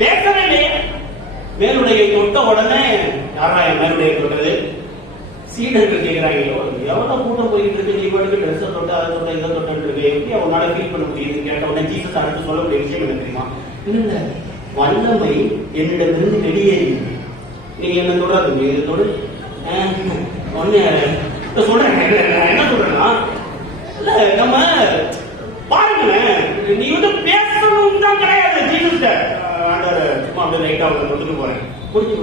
பேசவே இல்லையே. மேலுடையை தொட்ட உடனே யாரா மேலுடைய தொட்டது? சீடர்கள் கேட்கிறாங்க, எவ்வளவு கூட்டம் போயிட்டு இருக்கு, நீ பாட்டுக்கு ட்ரெஸ் தொட்டு அதை தொட்ட இதை தொட்டு இருக்கு, எப்படி அவனால ஃபீல் பண்ண முடியுது? கேட்ட உடனே ஜீசஸ் அடுத்து சொல்லக்கூடிய விஷயம் என்ன தெரியுமா? இல்ல, வல்லமை என்னிடமிருந்து வெளியேறி, நீங்க என்ன தொடாது, நீங்க தொடு ஒண்ணு சொல்றேன். என்ன சொல்றேன்னா, இல்ல நம்ம பாருங்களேன், நீ வந்து பேசணும் தான் கிடையாது. ஜீசஸ் சும்மா அப்படியே லைட்டா அவங்க கொண்டு போறேன், புரிஞ்சு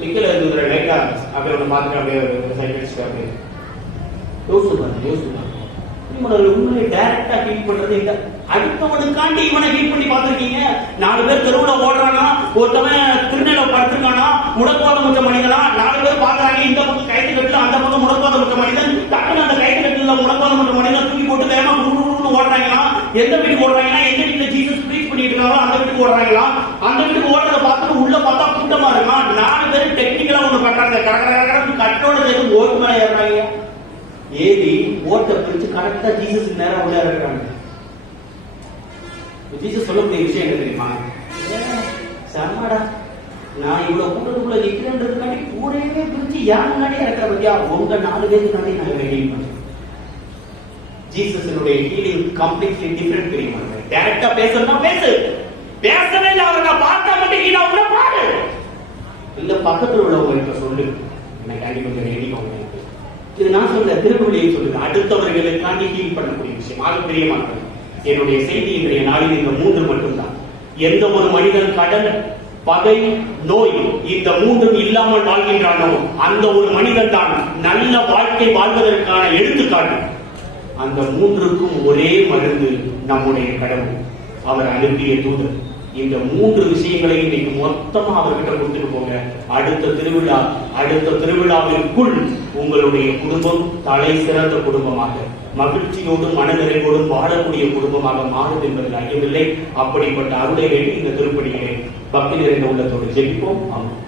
மிக்கல இருக்கிற லைட்டா அப்படியே ஒன்று பார்த்துட்டு அப்படியே சைக்கிள் அப்படியே யோசிச்சு உண்மையை டைரக்டா ஹீல் பண்றது இல்ல. அடுத்தவனுக்காண்டி இவனை ஹீல் பண்ணி பார்த்திருக்கீங்க? 4 பேர் தெருவுல ஓடுறானா, ஒருத்தவன் திருநெல்ல படுத்திருக்கானா, முடக்கோலம் முற்ற மனிதனா, 4 பேர் பாக்குறாங்க. இந்த பக்கம் கைத்து கட்டுல, அந்த பக்கம் முடக்கோலம் முற்ற மனிதன். டக்குனு அந்த கைத்து கட்டுல முடக்கோலம் முற்ற மனிதன் தூக்கி போட்டு வேகமா குடுன்னு ஓடுறாங்களா? எந்த வீட்டுக்கு ஓடுறாங்கன்னா, எந்த வீட்டுல ஜீசஸ் ப்ரீச் பண்ணிட்டு இருக்காங்களோ அந்த வீட்டுக்கு ஓடுறாங்களா? அந்த வீட்டுக்கு ஓடுறத பார்த்துட்டு உள்ள பார்த்தா கூட்டமா இருக்கான். 4 பேர் டெக்னிக்கலா ஒண்ணு பண்றாங்க, கடற்கரை கட்டோட சேர்த்து ஓட்டு மேல ஏறாங்க. ஏறி ஓட்ட பிரிச்சு கரெக்டா ஜீசஸ் நேரம் உள்ள இருக்கிறாங்க. ஜீசஸ் சொல்லக்கூடிய விஷயம் என்ன தெரியுமா? சமாடா, நான் இவ்வளவு கூட்டத்துக்குள்ள நிக்கிறேன்றதுக்காண்டி கூடவே பிரிச்சு யார் முன்னாடியே இருக்கிற பத்தியா, உங்க 4 பேருக்கு முன்னாடி நாங்க ஹீல் பண்ணோம். ஜீசஸினுடைய ஹீலிங் கம்ப்ளீட்லி டிஃபரெண்ட் தெரியுமா? டைரக்டா பேசணும்னா பேசு, பேசவே இல்லை அவரை நான் பார்த்தா மட்டும் ஹீல் ஆகும்னா பாரு, இல்ல பக்கத்துல உள்ளவங்க சொல்லு, எனக்கு கொஞ்சம் ரெடிக்கோங்க. இது இது நான் சொல்ல திருக்குறளையும் சொல்லுது, அடுத்தவர்களுக்காண்டி ஹீல் பண்ணக்கூடிய விஷயம். ஆக பிரியமானவர், என்னுடைய செய்தி இன்றைய நாளில் இந்த 3 மட்டும்தான். எந்த ஒரு மனிதன் கடன், பகை, நோய் இந்த 3 இல்லாமல் வாழ்கின்றானோ அந்த ஒரு மனிதன் தான் நல்ல வாழ்க்கை வாழ்வதற்கான எடுத்துக்காட்டு. அந்த 3க்கும் ஒரே மருந்து நம்முடைய கடவுள், அவர் அனுப்பிய தூதர். இந்த 3 விஷயங்களையும் நீங்க மொத்தமா அவர்கிட்ட கொடுத்துட்டு போங்க. அடுத்த திருவிழாவிற்குள் உங்களுடைய குடும்பம் தலை சிறந்த குடும்பமாக, மகிழ்ச்சியோடும் மனநிறைவோடும் வாழக்கூடிய குடும்பமாக மாறும் என்பதில் ஐயமில்லை. அப்படிப்பட்ட அருளை வேண்டி இந்த திருப்பணிகளை பக்தி நிறைந்த உள்ளத்தோடு ஜெபிப்போம். ஆமாம்.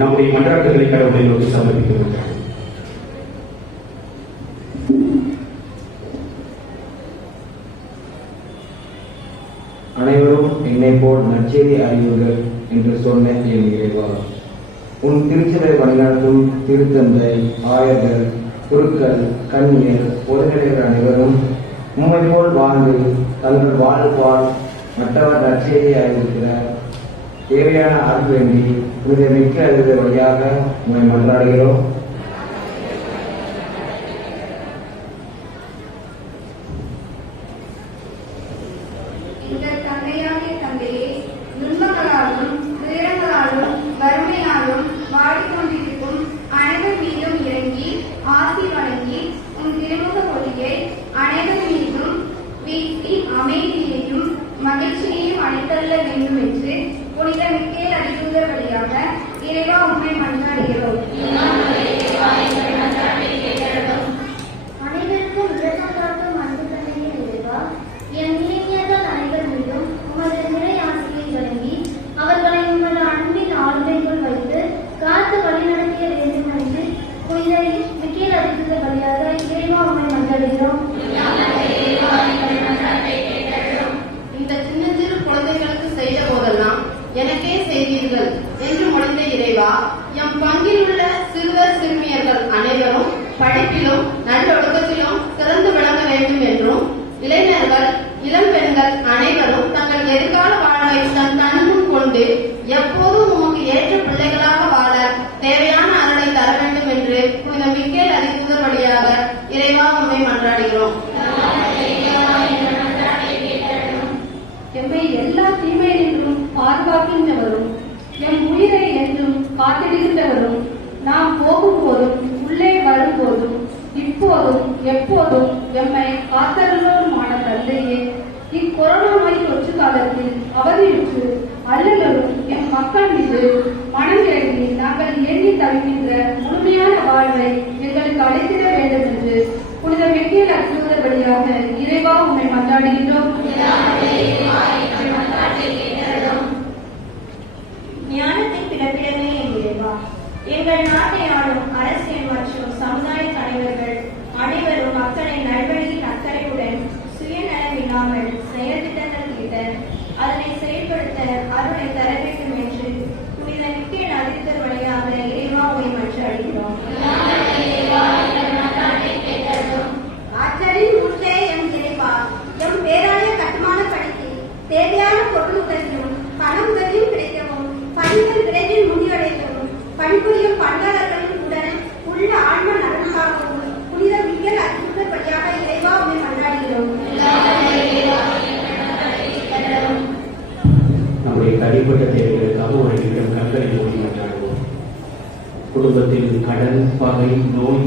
நம்முடைய மன்றாட்டுகளை கடவுளை நோக்கி சமர்ப்பிக்கிறோம். அனைவரும் என்னை போல் நற்செய்தி அறிவுகள் என்று சொன்ன என் இறைவா, உன் திருச்சபை வழிநடத்தும் திருத்தந்தை, ஆயர்கள், குருக்கள், கன்னியர், பொதுநிலைகள் அனைவரும் உண்மை போல் வாழ்ந்து தங்கள் வாழ்வால் மற்றவர் நற்செய்தியை அறிவிக்கிறார். தேவையான அருள் வேண்டி புனித மிக்க அறிவு வழியாக உண்மை மன்றாடுகிறோம். எங்கள் தந்தையாகிய தந்தையே, துன்பங்களாலும் துயரங்களாலும் வறுமையாலும் வாடிக்கொண்டிருக்கும் அனைவர் மீதும் இறங்கி ஆசி வழங்கி உன் திருமுக ஒளியை அனைவர் மீதும் வீசி அமைதியையும் மகிழ்ச்சியையும் அளித்தள்ள வேண்டும் என்று புனித மிக்கேல் அறிவுதர் வழியாக இறைவா உண்மை மன்றாடுகிறோம். அனைவருக்கும் இரக்கம் காட்டும் அன்பு தந்தையே இறைவா, என் இளைஞர்கள் அனைவர் மீதும் உமது நிறை ஆசையை வழங்கி அவர்களை உமது அன்பின் ஆளுமைக்குள் வைத்து காத்து வழிநடத்திய வேண்டும் என்று புனித மிக்கேல் அறிவுதர் வழியாக இறைவா உண்மை மன்றாடுகிறோம். இந்த சின்னஞ்சிறு குழந்தைகளுக்கு செய்த போதெல்லாம் எனக்கே செய்தீர்கள் என்று மொழிந்த இறைவா, எம் பங்கில் உள்ள சிறுவர் சிறுமியர்கள் அனைவரும் படிப்பிலும் நல்லொழுக்கத்திலும் சிறந்து விளங்க வேண்டும் என்றும், இளைஞர்கள் இளம் பெண்கள் அனைவரும் தங்கள் எதிர்கால வாழ்வை தன்னும் கொண்டு எப்போதும் உமக்கு ஏற்ற பிள்ளைகளாக வாழ தேவையான அருளை தர வேண்டும் என்று புனித மிக்கேல் அறிவுதர் வழியாக இறைவா உண்மை மன்றாடுகிறோம். எம்மை எல்லா தீமையிலும் பாதுகாக்கின்றவரும், எம் உயிரை என்றும் காத்திடுகின்றவரும், நாம் போகும்போதும் உள்ளே வரும்போதும் இப்போதும் எப்போதும் எம்மை காத்தருளோருமான தந்தையே, இக்கொரோனா நோய் தொற்று காலத்தில் அவதியுற்று அல்லலும் எம் மக்கள் மீது மனம் இறங்கி நாங்கள் எண்ணி தவிக்கின்ற முழுமையான வாழ்வை எங்களுக்கு அளித்திட வேண்டும் என்று புனித மிக்கேல் அறிவுதர் வழியாக இறைவா உண்மை மன்றாடுகின்றோம். ஞானத்தின் பிறப்பிடமே என் இறைவா, எங்கள் நாட்டை ஆளும் அரசியல் மற்றும் சமுதாய தலைவர்கள் அனைவரும் மக்களை நல்வழியில் அக்கறையுடன் சுயநலம் இல்லாமல் செயல் திட்டங்கள் தீட்ட அதனை செயல்படுத்த அருளை தர வேண்டும் என்று புனித மிக்கேல் அறிவுதர் வழியாக இறைவா உம்மை மன்றாடுகிறோம். ஆற்றலின் ஊற்றே எம் இறைவா, எம் பேராலய கட்டுமான பணிக்கு தேவையான பொருள் உதவியும் பண உதவியும் கிடைக்கவும், பணிகள் விரைவில் முடிவடையவும், பணிபுரியும் பணியாளர்களின் உடன் உள்ள ஆன்ம நலனுக்காகவும் புனித மிக்கேல் அறிவுதர் வழியாக இறைவா உம்மை மன்றாடுகிறோம். நம்முடைய தனிப்பட்ட தேவைகளுக்காக ஒரு நிமிடம் கண்களை மூடி மன்றாடுவோம். குடும்பத்தில் கடன், பகை, நோய்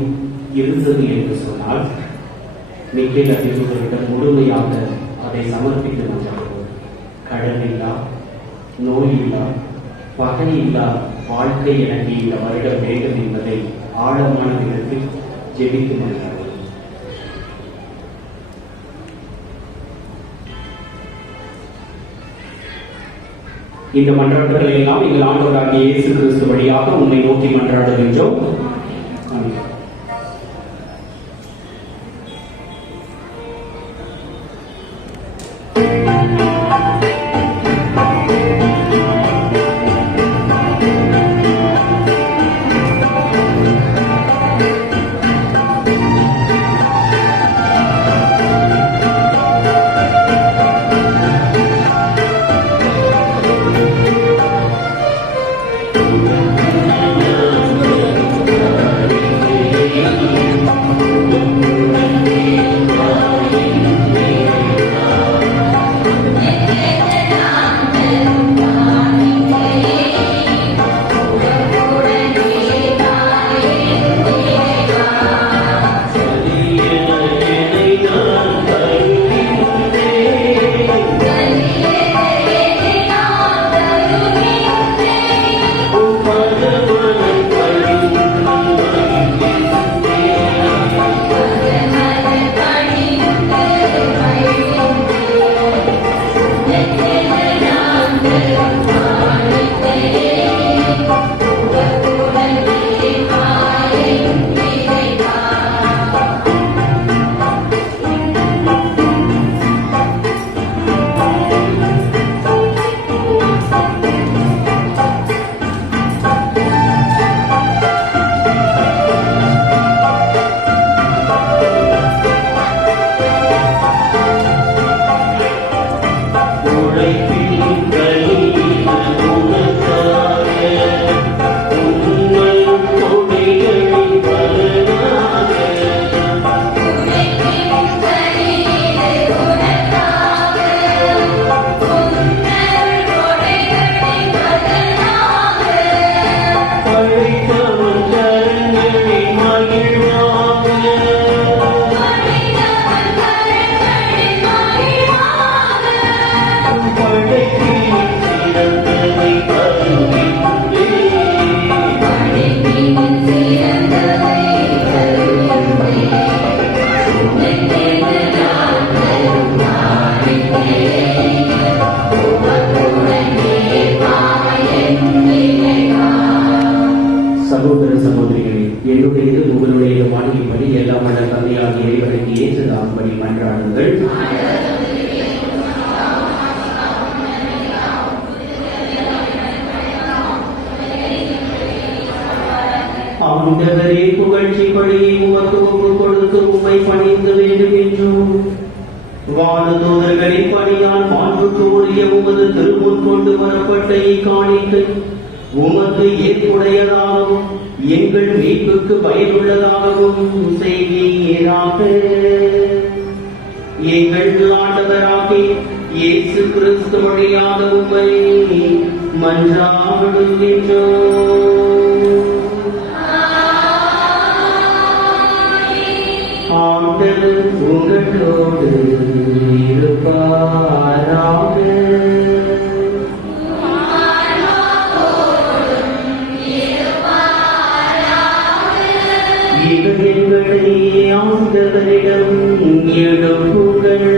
இருந்தது என்று சொன்னால் மிக்கேல் அறிவுதரிடம் முழுமையாக அதை சமர்ப்பித்து மன்றாடுவோம். கடன் இல்லா, நோய் இல்லா, பகை இல்லா வாழ்க்கை எனக்கு இந்த வருடம் வேண்டும் என்பதை ஆழமான விதத்தில் ஜெபித்து மன்றாடுவோம். இந்த மன்றாட்டுகளை எல்லாம் எங்கள் ஆண்டவராகிய இயேசு கிறிஸ்து வழியாக உன்னை நோக்கி மன்றாடுகின்றோம். ஆமென். என்னுடையது உங்களுடைய வாணியப்படி எல்லாம் வல்ல தந்தையாகிய இறைவனுக்கு ஏற்றதாகும்படி மன்றாடுங்கள். ஆண்டவரே, புகழ்ச்சி பழியை உமக்கு ஒப்பு கொடுத்து உம்மை பணிந்து வேண்டும் என்றும் வானதூதர்களின் பணியால் மாண்புக்கு உரிய உமது திருமுன் கொண்டு வரப்பட்ட இக்காணிக்கை உமக்கு ஏற்புடையதாகவும் எங்கள் மீட்புக்கு பயனுள்ளதாகவும் செய்வீராக. எங்கள் ஆண்டவராகிய இயேசு கிறிஸ்து வழியாக உம்மை மன்றாடுகின்றோம். ஆண்டவர் உங்களோடு இருப்பாராக. இதயங்களை ஆண்டவரிடம் எழுப்புங்கள்.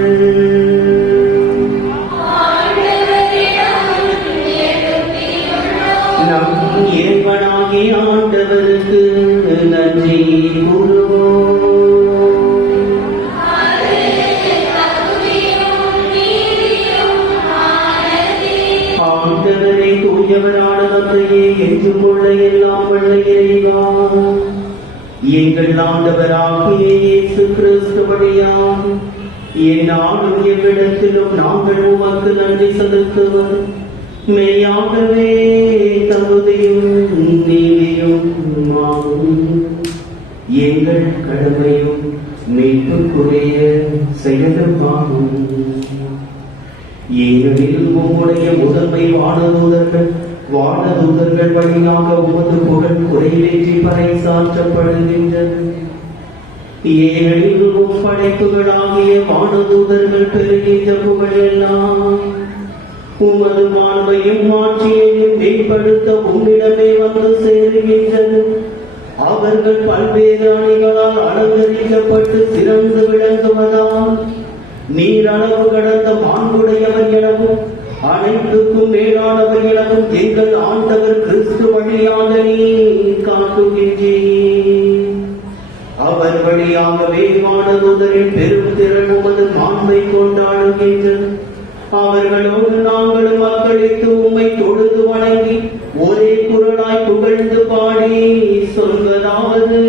நம் இறைவனாகிய ஆண்டவருக்கு நன்றி கூறுவோம். ஆண்டவரை தூயவரான தந்தையே, என்றும் உள்ள எல்லாம் வல்ல இறைவா, எங்கள் ஆண்டவராகிய இயேசு கிறிஸ்து வழியாக எந்நாளும் எவ்விடத்திலும் நாங்கள் உமக்கு நன்றி செலுத்துவது மெய்யாகவே தகுதியும் நீதியும் ஆகும். எங்கள் கடமையும் மீட்புக்குரிய செயலுமாகும். ஏனெனில் உம்முடைய முதன்மை வானதூதர்கள் வழியாக உமது புகழ் குறைவேற்றி பறைசாற்றப்படுகின்றது. ஏனெனில் படைப்புகளாகிய வானதூதர்கள் பெறுகின்ற புகழெல்லாம் உமது மாண்பையும் ஆட்சியையும் மேம்படுத்த உம்மிடமே வந்து சேருகின்றது. அவர்கள் பல்வேறு அணிகளால் அலங்கரிக்கப்பட்டு சிறந்து விளங்குவதால் நீர் அளவு கடந்த மாண்புடையவர் எனவும் அனைத்துக்கும் மேலானவர் எனவும் எங்கள் ஆண்டவர் கிறிஸ்து வழியாக நீர் காட்டுகின்றீர். அவர் வழியாகவே வானதூதரின் பெரும் திறன் உமது மாண்பை கொண்டாடுகின்றது. அவர்களோடு நாங்களும் மக்களுக்கு உம்மை தொழுது வணங்கி ஒரே குரலாய் புகழ்ந்து பாடி சொல்வதாவது: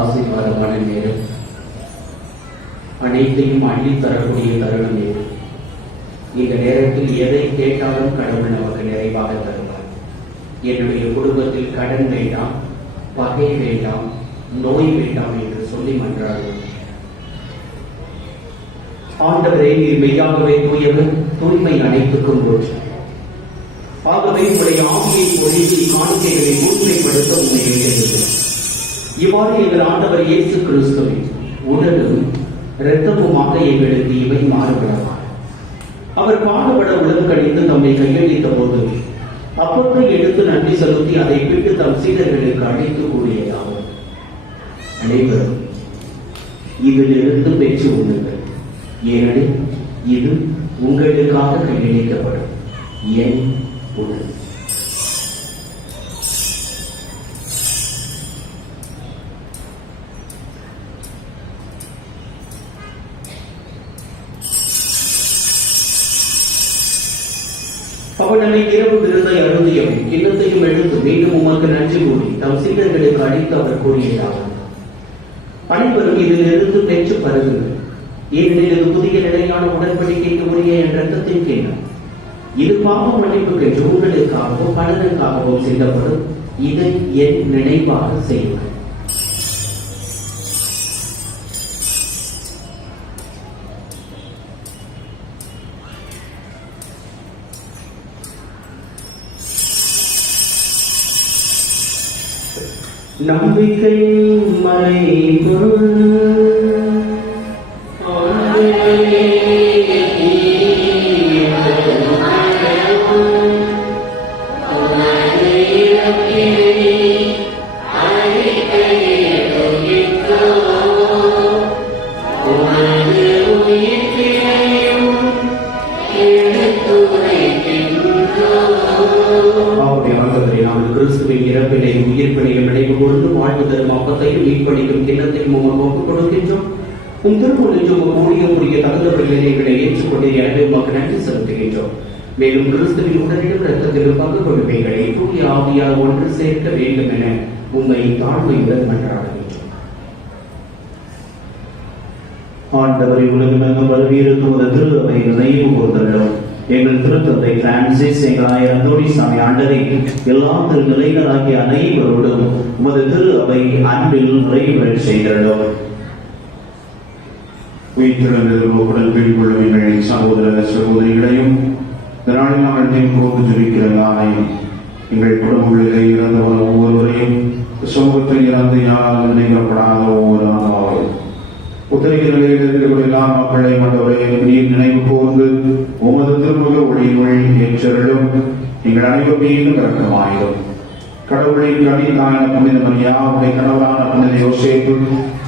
ஆசீர்வாதமான நேரம், அனைத்தையும் அள்ளித் தரக்கூடிய தருணம் நேரம். இந்த நேரத்தில் எதை கேட்டாலும் கடவுள் நமக்கு நிறைவாக தருவார். என்னுடைய குடும்பத்தில் கடன் வேண்டாம், பகை வேண்டாம், நோய் வேண்டாம் என்று சொல்லி மன்றாடுவோம். ஆண்டவரே, நீர் மெய்யாகவே தூயவர், தூய்மை அனைத்துக்கும் போற்று. ஆகவே உடைய ஆவியை பொழிந்து காணிக்கைகளை முன்னிலைப்படுத்த உண்மை வேண்டுகிறோம். இவ்வாறு எங்கள் ஆண்டவர் இயேசு கிறிஸ்துவின் உடலும் இரத்தமுமாக எங்களுக்கு இவை மாறுபடலாம். அவர் பாடுபட உலகம் கழிந்து தம்மை கையளித்த போது அப்பத்தை எடுத்து நன்றி செலுத்தி அதை பிட்டு தம் சீடர்களுக்கு அழைத்து கூறியதாகும்: அனைவரும் இதிலிருந்து பெற்று உண்ணுங்கள், ஏனெனில் இது உங்களுக்காக கையளிக்கப்படும் என் உடல். அவர் நம்மை இரவு விருந்தை அருந்தியவும் கிண்ணத்தையும் எடுத்து மீண்டும் உமக்கு நன்றி கூறி தம் சீடர்களுக்கு அளித்து அவர் கூறியதாகும்: அனைவரும் இதிலிருந்து பெற்று பருகுங்கள். ஏனெனில் இது புதிய நிலையான உடன்படிக்கைக்கு உரிய என் ரத்தத்தின் கிண்ணம். இது பாவ மன்னிப்புக்கு உங்களுக்காகவும் பலருக்காகவும் செய்யப்படும். இதை என் நினைவாக செய்யுங்கள். நம்பிக்கை மறைபொருள் கிறிஸ்துவின் இறப்பினை உயிர்ப்பினையும் நினைவு கொண்டு வாழ்வு தரும் அப்பத்தையும் மீட்பளிக்கும் கிண்ணத்தையும் உமக்கு ஒப்புக் கொடுக்கின்றோம். உம் திருமணம் ஊழியம் புரிய தகுந்தவர்களை எங்களை ஏற்றுக்கொண்டு எனவே உமக்கு நன்றி செலுத்துகின்றோம். மேலும் கிறிஸ்துவின் உடலிலும் இரத்தத்திலும் பங்கு கொள்கைகளை தூய ஆவியால் ஒன்று சேர்க்க வேண்டும் என உம்மை தாழ்மையுடன் மன்றாடுகின்றோம். ஆண்டவரை உலகமெங்கும் பல்வேறு திரு அவை நினைவு கூர்ந்தலும் எங்கள் திருத்தந்தை பிரான்சிஸ், எங்கள் ஆயர் அந்தோணிசாமி ஆண்டரை எல்லா திருநிலைகளாகிய அனைவரோடும் உமது திரு அவை அன்பில் நிறைவு செய்திருந்தோம். உயிர்த்தெழுந்தவர்களுடன் கொள்ளும் எங்கள் சகோதர சகோதரிகளையும் இதனால் நாங்கள் தேர்ந்தோடு ஜெபிக்கிற யாரையும் எங்கள் குடும்பங்களிலே இறந்தவர் ஒவ்வொருவரையும் சமூகத்தில் இறந்து யாராலும் நினைக்கப்படாத ஒவ்வொரு ஆன்மாவையும் உத்தரிக்க நிலையில் இருக்கக்கூடிய எல்லா மக்களை மற்றவரை நீர் நினைவு கூர்ந்து உமது திருமுக ஒளியினுள் ஏற்றலும் எங்கள் அனைவரும் மீண்டும் இரக்கமாயிரும். கடவுளின் கனிதான புனித மரியா, உடைய கணவரான புனித யோசேப்பு,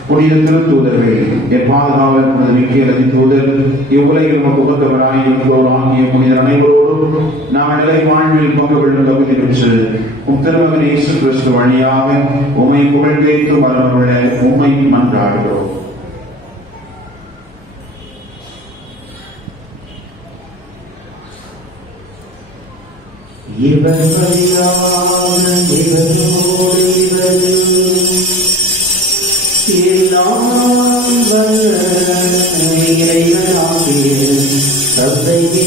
புனித திருத்தூதர்கள், என் பாதுகாவல் புனித மிக்கேல் தூதர், இவ்வுலகில் நமக்கு உகந்தவராய் இருக்கிறோர் ஆகிய புனிதர் அனைவரோடும் நாம் நிலை வாழ்வில் பங்கு கொள்ளும் தகுதி பெற்று உம் திருமகன் இயேசு கிறிஸ்து வழியாக உம்மை புகழ்ந்தேற்று வரவுள்ள உம்மை மன்றாடுகிறோம். இவர் வழியாக இவரோடு இவர் எல்லாம் வல்ல இறைவனாகிய தந்தையே,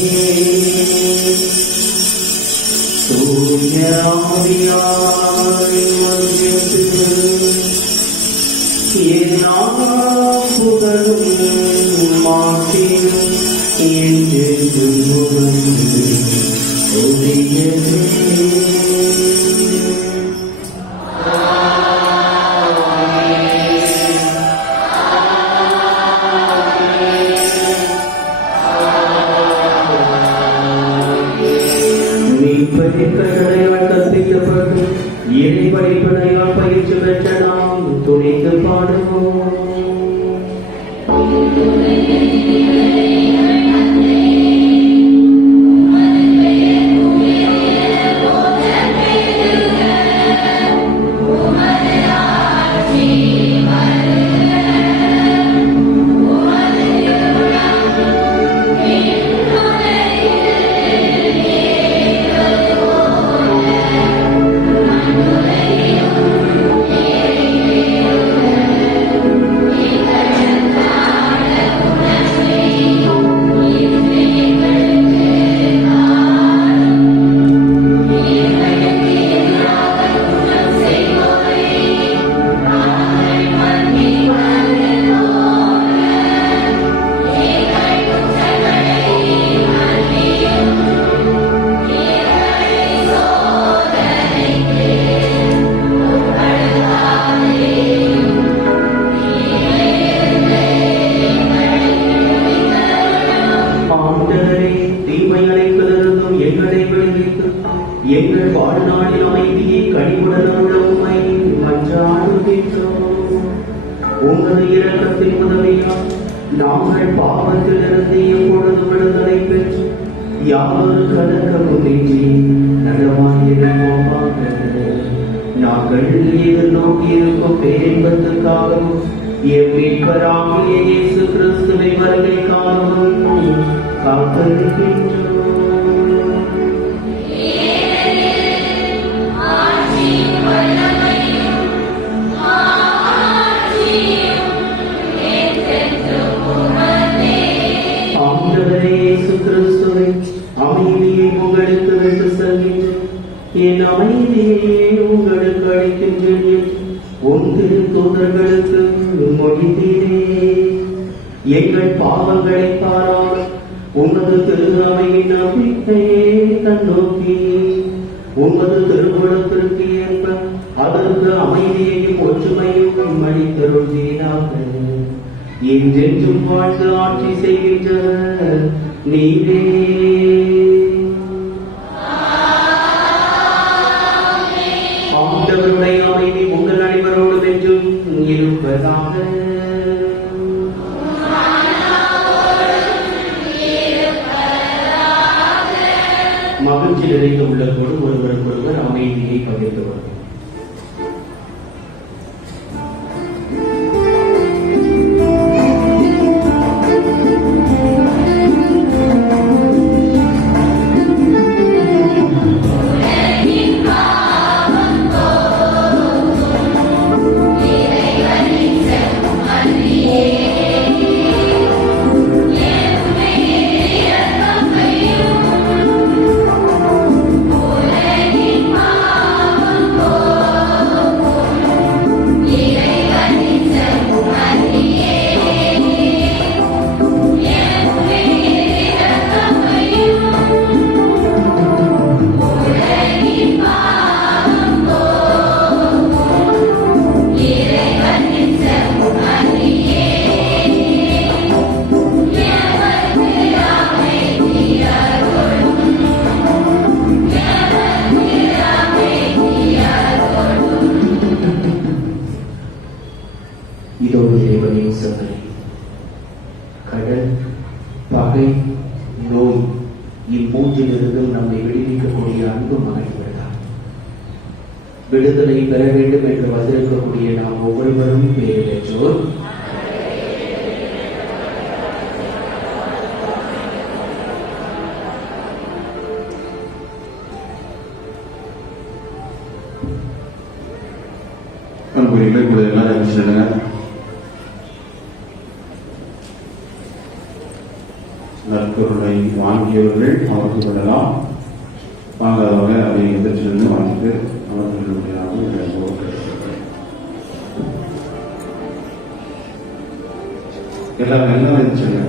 தூய ஆவியாரை ஒன்றித்து எல்லா புகழும் மாற்றியும் என்றென்றும் கற்பிக்கப்பட்டு இறை படிப்பினையால் பயிற்சி பெற்ற நாம் துணிந்து பாடுவோம். எங்கள் வாழ்நாளில் அமைதியை கனிவுடன் உம்மை மன்றாடுகின்றோம். உமது இரக்கத்தின் உதவியால் நாங்கள் பாவத்திலிருந்து எப்பொழுது விடுதலை பெற்று யாவொரு கலக்கமுமின்றி நலமாயிருப்போமாக. நாங்கள் எதிர்நோக்கியிருக்கும் பேரின்பத்துக்காகவும் எம் மீட்பராகிய இயேசு கிறிஸ்துவின் வருகைக்காகவும் காத்திருக்கின்றோம். ஆட்சியும் வல்லமையும் உன் திருத்தூதர்களுக்கு மொழிந்தீரே. எங்கள் பாவங்களை பாராமல் உமது திரு அவையின் நம்பிக்கையை கண்ணோக்கி உமது திருவுளத்திற்கு ஏற்ப அதற்கு அமைதியையும் ஒற்றுமையும் அளித்தருள்வீராக. என்றென்றும் வாழ்ந்து ஆட்சி செய்கின்றவர் நீரே. ஆண்டவருடைய அமைதி உங்கள் அனைவரோடும் என்றும் இருப்பதாக. மகிழ்ச்சி நிறைந்த உள்ளத்தோடு ஒருவருக்கொருவர் அமைதியை பகிர்ந்து கொள்வோம். இதோடு இறைவனின் சந்ததி கடல், பகை, நோய் இம்மூன்றிலிருந்தும் நம்மை விடுவிக்கக்கூடிய அன்பு மகன்கள்தான். விடுதலை பெற வேண்டும் என்று வந்திருக்கக்கூடிய நாம் ஒவ்வொருவரும் பேறு பெற்றோர். அன்புரிகளை கூட எல்லாரும் சொல்லுங்க. நற்கொருளை வாங்கியவர்கள் அவருக்கு கொள்ளலாம், வாங்காதவங்க அதை எதிர்த்து வாங்கிட்டு அவர்களுடைய எல்லாரும் எல்லாம் இருந்துச்சுங்க.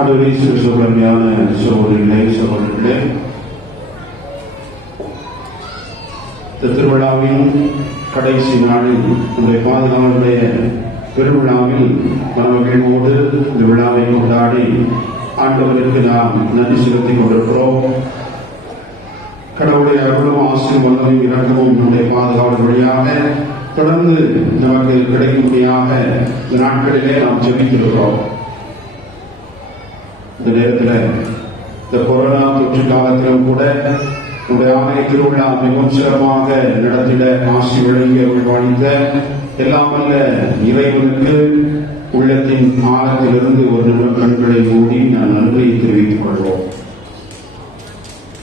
ஆண்டவரே சிறுசோழமையான சகோதரிகளே சகோதரர்களே, இந்த திருவிழாவின் கடைசி நாளில் உங்களுடைய பாதுகாவலுடைய பெருவிழாவில் மனமகிழ்வோடு இந்த விழாவை கொண்டாடி ஆண்டவருக்கு நாம் நன்றி செலுத்திக் கொண்டிருக்கிறோம். கடவுளுடைய அருளும் ஆசையும் வல்லமையும் இரக்கமும் நம்முடைய பாதுகாவல் வழியாக தொடர்ந்து நமக்கு கிடைக்கும்படியாக இந்த நாட்களிலே நாம் ஜெபித்திருக்கிறோம். இந்த நேரத்தில் இந்த கொரோனா தொற்று காலத்திலும் கூட நம்முடைய ஆலய திருவிழா மிகவும் சிறப்பாக நடத்திட ஆசி வழங்கிய வாழ்ந்த எல்லாம் வல்ல இறைவனுக்கு உள்ளத்தின் ஆழத்திலிருந்து ஒரு நிமிடம் கண்களை மூடி நான் நன்றியை தெரிவித்துக் கொள்வோம்.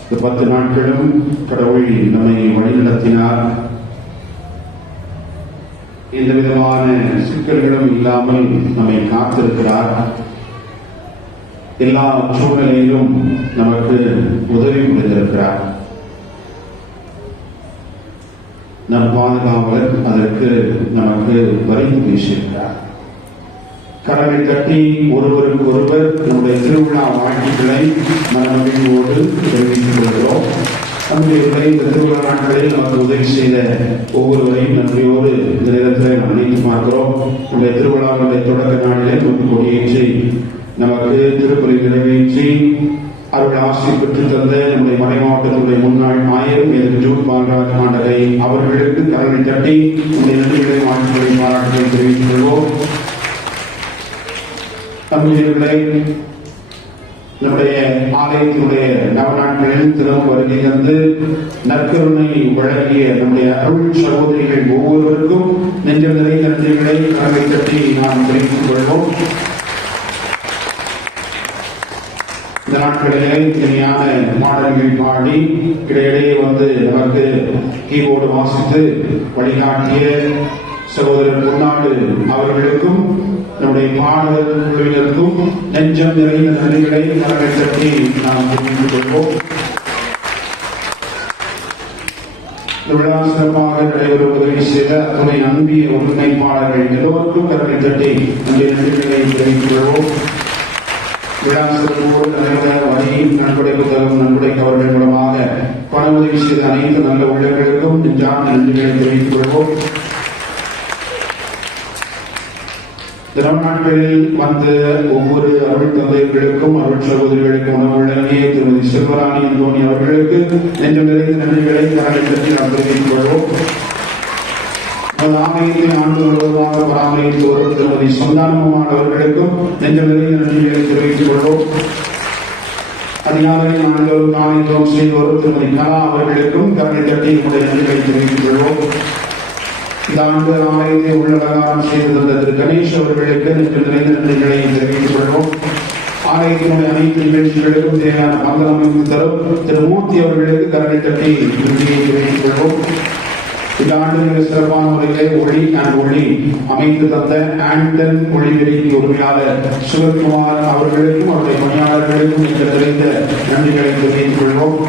இந்த 10 நாட்களும் கடவுள் நம்மை வழிநடத்தினார். எந்த விதமான சிக்கல்களும் இல்லாமல் நம்மை காத்திருக்கிறார். எல்லா சூழ்நிலையிலும் நமக்கு உதவி புரிந்திருக்கிறார். நம் பாதுகாவலர் அதற்கு நமக்கு பரிந்து பேசியிருக்கிறார். கடலை தட்டி ஒருவருக்கு ஒருவர் நம்முடைய திருவிழா வாழ்க்கைகளை மனமகிழ்வோடு தெரிவித்துக் கொள்கிறோம். நம்முடைய இந்த திருவிழா நாட்களில் நமக்கு உதவி செய்த ஒவ்வொருவரையும் நன்றியோடு இந்த நேரத்தில் நாம் நினைத்து பார்க்கிறோம். இந்த திருவிழாவுடைய தொடக்க நாளிலே நமக்கு கொடியேற்றி நமக்கு திருப்பலி நிறைவேற்றி அவர்கள் ஆசிரியர் பெற்று தந்த நம்முடைய மறை மாவட்டத்தினுடைய முன்னாள் ஆயிரம் ஜூன் பால்ராஜ் ஆண்டகை அவர்களுக்கு கரங்களை தட்டி நம்முடைய நன்றிகளை வாழ்த்துக்களை பாராட்டுகளை தெரிவித்துக் கொள்வோம். நம்முடைய ஆலயத்தினுடைய நவநாட்களில் தினம் வருகை தந்து நற்கருணை வழங்கிய நம்முடைய அருள் சகோதரிகள் ஒவ்வொருவருக்கும் நெஞ்சம் நிறை நன்றிகளை கரங்களை தட்டி நாம் தெரிவித்துக் கொள்வோம். இந்த நாட்களிலே இனிமையான பாடல்கள் பாடி இடையிடையே வந்து நமக்கு கீபோர்டு வாசித்து வழிகாட்டிய சகோதரர் பொன்னாடு அவர்களுக்கும் நம்முடைய பாடல் குழுவினருக்கும் நெஞ்சம் நிறைந்த நன்றிகளை கரங்களை தட்டி நாம் தெரிவித்துக் கொள்வோம். இந்த விழா சிறப்பாக நடைபெற உதவி செய்த அத்துணை அன்பிய ஒருங்கிணைப்பாளர்கள் எல்லோருக்கும் கரங்களை தட்டி நம்முடைய நன்றிகளை தெரிவித்துக் கொள்வோம். விழா சிறப்போடு நடைபெற வழி நன்கொடை புத்தகம் நன்கொடைக்கு அவர்கள் மூலமாக பண உதவி செய்த அனைத்து நல்ல உள்ளங்களுக்கும் நெஞ்சார்ந்த நன்றிகளை தெரிவித்துக் கொள்வோம். நாட்களில் வந்த ஒவ்வொரு அருள் தந்தைகளுக்கும் அருள் சகோதரிகளுக்கும் உணவு வழங்கிய திருமதி செல்வராணி அந்தோணி அவர்களுக்கு நெஞ்சம் நிறைந்த நன்றிகளை கரங்களை தட்டி நாம் தெரிவித்துக் கொள்வோம். ஆலயத்தை ஆண்டு முழுவதுமாக பராமரித்து வரும் திருமதி சொந்தானமான அவர்களுக்கும் நெஞ்சம் நிறைந்த நன்றிகளை தெரிவித்துக் கொள்வோம். அதிகாலை ஆண்டோரும் நாளைக்கும் செய்து வரும் திருமதி கலா அவர்களுக்கும் கரங்களை தட்டி நம்முடைய நன்றிகளை தெரிவித்துக் கொள்வோம். இந்த ஆண்டு ஆலயத்தை உள்ளடகாரம் செய்து தந்த திரு கணேஷ் அவர்களுக்கு நெஞ்சம் நிறைந்த நன்றிகளை தெரிவித்துக் கொள்வோம். ஆலயத்தினுடைய அனைத்து நிகழ்ச்சிகளுக்கும் தேவையான பந்தல் அமைப்பு தரும் திரு மூர்த்தி அவர்களுக்கு கரங்களை தட்டி நன்றியை தெரிவித்துக் கொள்வோம். இந்த ஆண்டு மிக சிறப்பான முறையிலே ஒளி அமைத்து தந்த ஆண்டன் ஒளிவெளிக்கு உரிமையாளர் சிவகுமார் அவர்களுக்கும் அவருடைய பணியாளர்களுக்கும் இந்த நிறைந்த நன்றிகளை தெரிவித்துக் கொள்வோம்.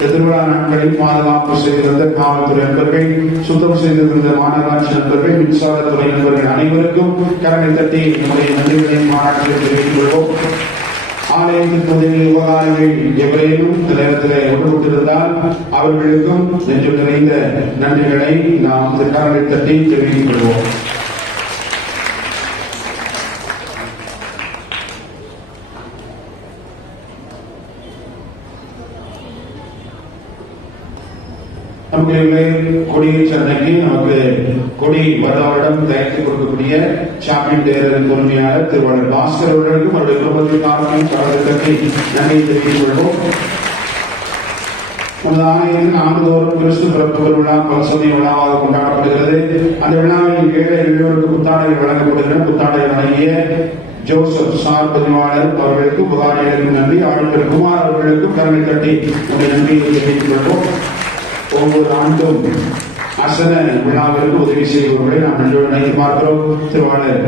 திருவிழா நாட்களில் பாதுகாப்பு செய்திருந்த காவல்துறை நண்பர்கள், சுத்தம் செய்திருந்த மாநகராட்சி நண்பர்கள், மின்சாரத்துறை நண்பர்கள் அனைவருக்கும் கரங்களை தட்டி நம்முடைய நன்றிகளை பாராட்டுகளை தெரிவித்துக் கொள்வோம். ஆலயத்தின் உதவி உபகாரங்கள் எவரேனும் இந்த நேரத்தில் ஒன்றுபட்டிருந்தால் அவர்களுக்கும் நெஞ்சம் நிறைந்த நன்றிகளை நாம் கரங்களை தட்டி தெரிவித்துக் கொள்வோம். நம்முடைய கொடியை அன்னைக்கு நமக்கு கொடி வருடம் தயாரித்து கொடுக்கக்கூடிய சாம்பியன் தேர்தலின் பொறுமையாளர் திருவாளர் பாஸ்கர் அவர்களுக்கும் அவருடைய குடும்பத்திற்காகவும் கடவுளை தட்டி நன்றியை தெரிவித்துக் கொள்வோம். ஆலயத்தில் ஆண்டுதோறும் கிறிஸ்து பிறப்பு விழா பல்சொன்னிய விழாவாக கொண்டாடப்படுகிறது. அந்த விழாவில் ஏழை எளியோருக்கு புத்தாடைகள் வழங்கப்படுகின்றன. புத்தாடைகள் வழங்கிய ஜோசப் சார் பதிவாளர் அவர்களுக்கு புகாரிகளுக்கும் நன்றி. ஆளுநர் குமார் அவர்களுக்கும் கரங்களை தட்டி நம்முடைய நன்றியை தெரிவித்துக் கொள்வோம். ஒவ்வொரு ஆண்டும் அசன விழாவிற்கு உதவி செய்பவர்களை நாம் நன்றோடு நினைத்து பார்க்கிறோம். திருவாளர்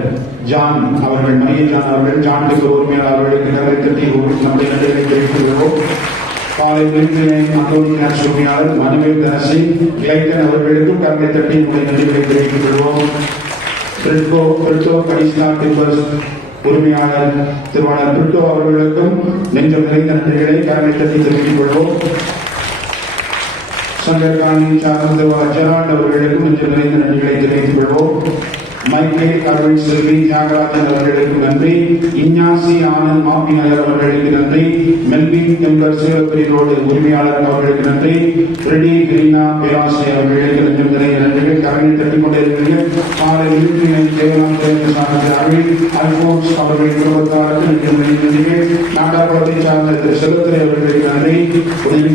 ஜான் அவர்கள், மைய ஜான் அவர்கள், ஜான் உரிமையாளர் அவர்களுக்கு கரங்களை தட்டி நம்முடைய நன்றிகளை தெரிவித்துக் கொள்வோம். காலை அந்தோனியார் உரிமையாளர் மனுவேல் தனசி கிளைட்டன் அவர்களுக்கும் கரங்களை தட்டி நம்முடைய நன்றிகளை தெரிவித்துக் கொள்வோம். பிரிட்டோ கடிஸ்லா டிம்பர்ஸ் உரிமையாளர் திருவாளர் பிரிட்டோ அவர்களுக்கும் நெஞ்சம் நிறைந்த நன்றிகளை கரங்களை தட்டி தெரிவித்துக் கொள்வோம். சங்கர்காணி சார்ந்த ஜெரால்ட் அவர்களுக்கும் நெஞ்சம் நிறைந்த நன்றிகளை தெரிவித்துக் கொள்வோம். மைக்கேல் அருள் செல்வி தியாகராஜன் அவர்களுக்கு நன்றி. இஞ்ஞாசி ஆனந்த் மாப்பி நகர் அவர்களுக்கு நன்றி. மெல்வின் எம்பர் சிவபுரி ரோடு உரிமையாளர் அவர்களுக்கு நன்றி. ரெடி கிரீனா பேராசை அவர்களுக்கு நெஞ்சம் நிறைந்த நன்றிகள். கரங்களை தட்டிக் கொண்டே இருக்கிறீர்கள். காலை அல்போன்ஸ் அவர்கள் குடும்பத்தாருக்கு நெஞ்சம் நிறைந்த நன்றிகள். நாட்டாக்குளத்தை சார்ந்த திரு செல்வத்துறை அவர்களுக்கு நன்றி.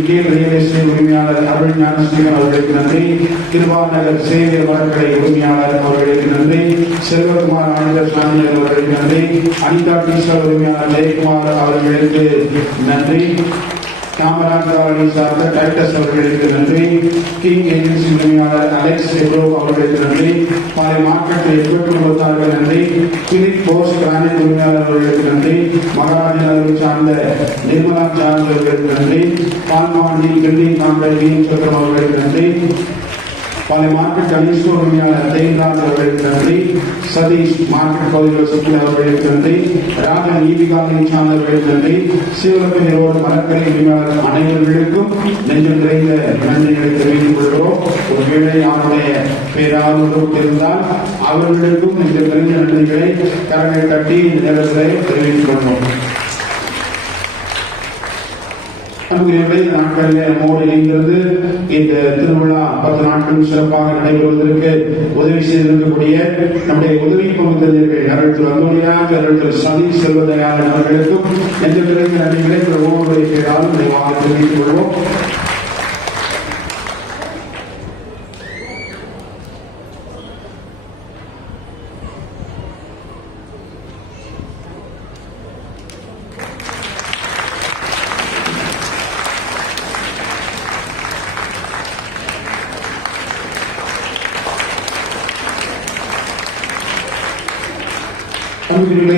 கீழ் ரியல் எஸ்டேட் உரிமையாளர் அருள் ஞானஸ்ரீகன் அவர்களுக்கு நன்றி. திருவாநகர் சேவியர் வழக்கடை உரிமையாளர் அவர்களுக்கு நன்றி. செல்வகுமார் ஆனந்தர் சாமியார் அவர்களுக்கு நன்றி. அனிதா டீசல் உரிமையாளர் ஜெயக்குமார் அவர்களுக்கு நன்றி. காமராஜ் அவர்களை சார்ந்த டைட்டஸ் அவர்களுக்கு நன்றி. கிங் ஏஜென்சி உரிமையாளர் அலெக்ஸ் எப்ரோ அவர்களுக்கு நன்றி. மாலை மார்க்கெட் எட்வர்ட் நன்றி. பிலிப் போஸ் கிரானைட் உரிமையாளர் அவர்களுக்கு நன்றி. மகாராஜன் அவர்கள் சார்ந்த நிர்மலா சார்ந்த அவர்களுக்கு நன்றி. பால்மாண்டி பில்டிங் கான்ட்ராக்ட் சக்கரம் அவர்களுக்கு நன்றி. பாலை மார்க்கெட் கணேஸ்வர் உரிமையாளர் தேவராஜ் அவர்களுக்கு நன்றி. சதீஷ் மார்க்கெட் பகுதியில் சுற்றுலா அவர்களுக்கு நன்றி. ராகன் ஈபிகாவின் சார்ந்தவர்களுக்கு நன்றி. சிவலப்பை ரோடு மரக்கரை உரிமையாளர் அனைவர்களுக்கும் நெஞ்சம் நிறைந்த நன்றிகளை தெரிவித்துக் கொள்கிறோம். ஒருவேளை அவருடைய பேராளர்களுக்கு இருந்தால் அவர்களுக்கும் இந்த நிறைந்த நன்றிகளை கரங்களை தட்டி இந்த நேரத்தை தெரிவித்துக் கொள்வோம். நாட்களில் நம்மோடு இணைந்திருந்து இந்த திருவிழா 10 நாட்கள் சிறப்பாக நடைபெறுவதற்கு உதவி செய்திருக்கக்கூடிய நம்முடைய உதவி பங்குத்தறிஞர்கள் அருள் அந்தோனியாக அருள் சதி செல்வதையாளர் அவர்களுக்கும் எந்த நிறைந்த நன்றிகளை ஒவ்வொருவரை பேராலும் நினைவாக தெரிவித்துக் கொள்வோம்.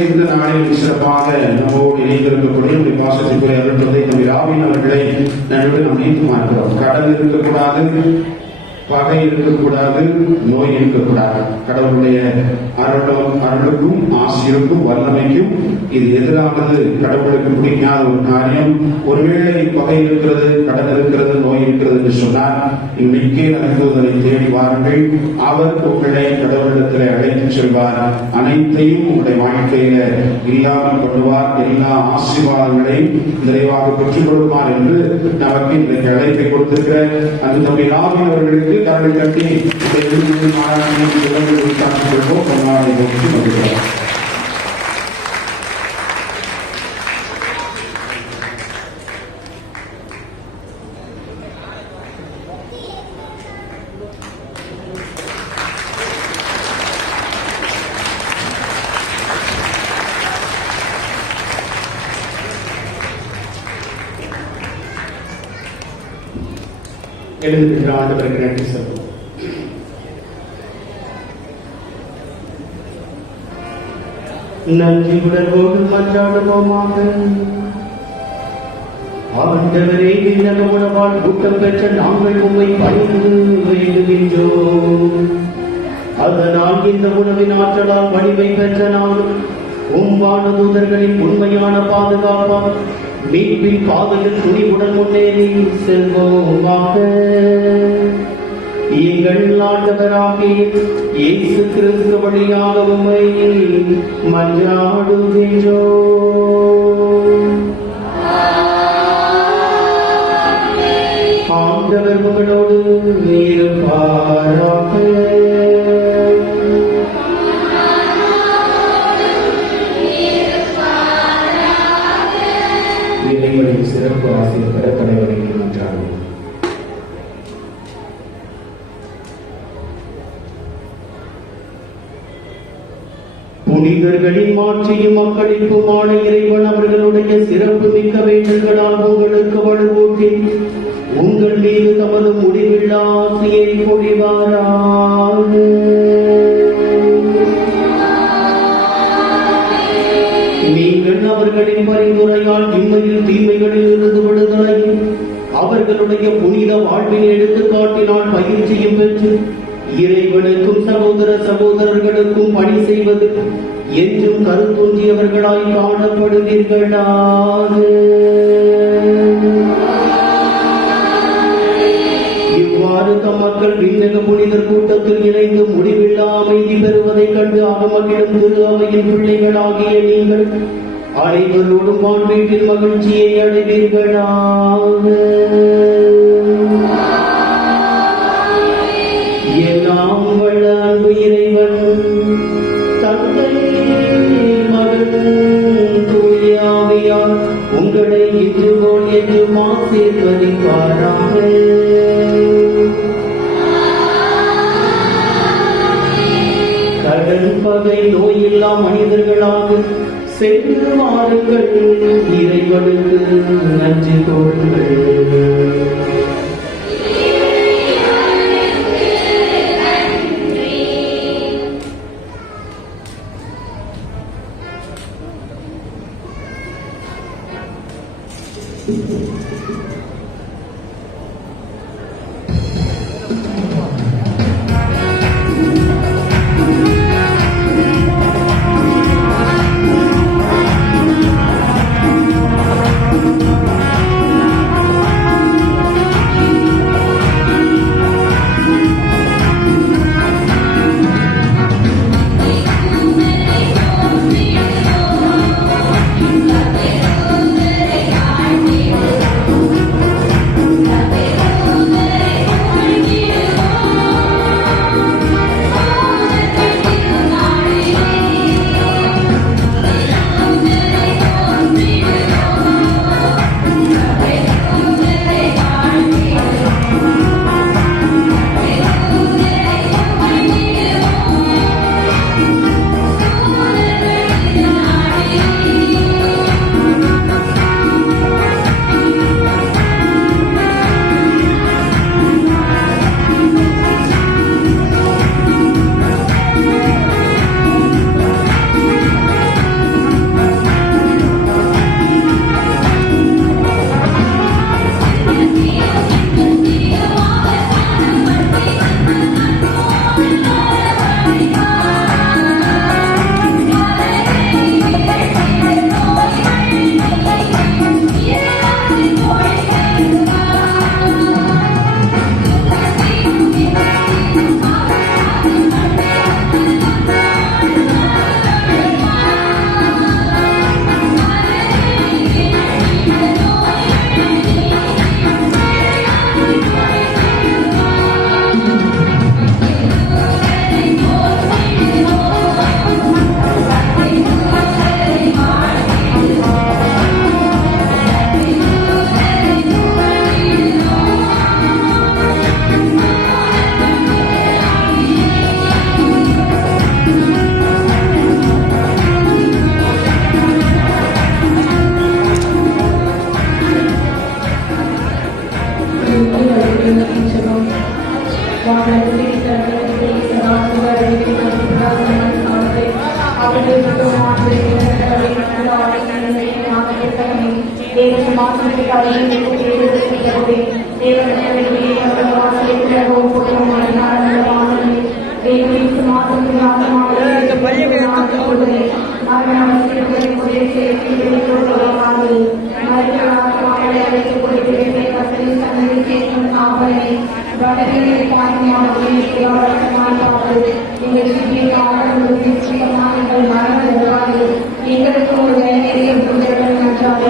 இந்த நாளில் சிறப்பாக நம்மோடு இணைந்திருக்கக்கூடிய பாசத்திற்குரிய அருள்தந்தை நம்பி ராவின் அவர்களை நடுவில் நாம் நீத்து மாறுகிறோம். கடன் இருக்கக்கூடாது, பகை இருக்கக்கூடாது, நோய் இருக்கக்கூடாது. கடவுளுடைய அருளுக்கும் ஆசிரியருக்கும் வல்லமைக்கும் இது எதிரானது. கடவுளுக்கு பிடிக்காத ஒரு காரியம். ஒருவேளை பகை இருக்கிறது, கடன் இருக்கிறது, நோய் இருக்கிறது என்று சொன்னால் இன்னைக்கே நடக்குவதை தேடி வாருங்கள். அவர் உங்களை கடவுளிடத்தில் அழைத்து செல்வார். அனைத்தையும் உங்களுடைய வாழ்க்கையில இல்லாமல் பண்ணுவார். எல்லா ஆசீர்வாதங்களையும் நிறைவாக பெற்றுக் கொள்வார் என்று நமக்கு இன்றைக்கு அழைப்பை கொடுத்திருக்கிற அந்த தம்பி ராவின் அவர்களுக்கு கரலை கட்டி இந்த மாநாட்டில் கொள்வோம். கொண்டாடை நோக்கி வருகிறார். எழுதுகின்ற ஆண்டவருக்கு நன்றி சொல்வோம். நன்றி உணர்வோடு மன்றாடுவோமாக. ஆண்டவரே, விண்ணக உணவால் ஊட்டம் பெற்ற நாங்கள் உம்மை பணிந்து வேண்டுகின்றோம். அதனால் இந்த உணவின் ஆற்றலால் வலிமை பெற்ற நானும் வானதூதர்களின் உண்மையான பாதுகாப்பால் மீட்பின் பாதையில் துணிவுடன் முன்னேறி செல்வோமாக. எங்கள் ஆண்டவராகிய இயேசு கிறிஸ்து வழியாக உம்மை மன்றாடுகின்றோம். ஆண்டவர் உங்களோடு இருப்பாராக. இறைவனின் சிறப்பு ஆசிரியர் பெற தலைவர்கள் என்றார்கள். புனிதர்களின் மாற்றியும் மக்களிப்புமான இறைவன் அவர்களுடைய சிறப்பு மிக்க வேண்டல்களால் உங்களுக்கு வலுவூட்டி உங்கள் மீது தமது முடிவில்லா ஆசையை பொழிவாராக. நீங்கள் அவர்களின் பரிந்துரையால் இம்மையில் தீமைகளில் இருந்து விடுதலையும் அவர்களுடைய புனித வாழ்வின் எடுத்துக்காட்டினால் பயிற்சியும் பெற்று இறைவனுக்கும் சகோதர சகோதரர்களுக்கும் பணி செய்வது என்றும் கருத்தொன்றியவர்களாய் காணப்படுவீர்களாக. இவ்வாறு தம் மக்கள் விண்ணக புனிதர் கூட்டத்தில் இணைந்து முடிவில்லா அமைதி பெறுவதைக் கண்டு அகமகிழும் திரு அவையின் பிள்ளைகளாகிய நீங்கள் அனைவரோடும் வாழ்வீட்டில் மகிழ்ச்சியை அடைவீர்களாக. எல்லாம் வல்ல அன்பு இறைவன் தந்தை மகன் தூய ஆவியார் உங்களை இன்று போல் என்றும் ஆசீர்வதிப்பாராக. கடன் பகை நோயில்லா மனிதர்களாக சென்று வாருங்கள். இறைவனுக்கு நன்றி கூறுங்கள். எங்களுக்கு ஒரு வேலையை நன்றாக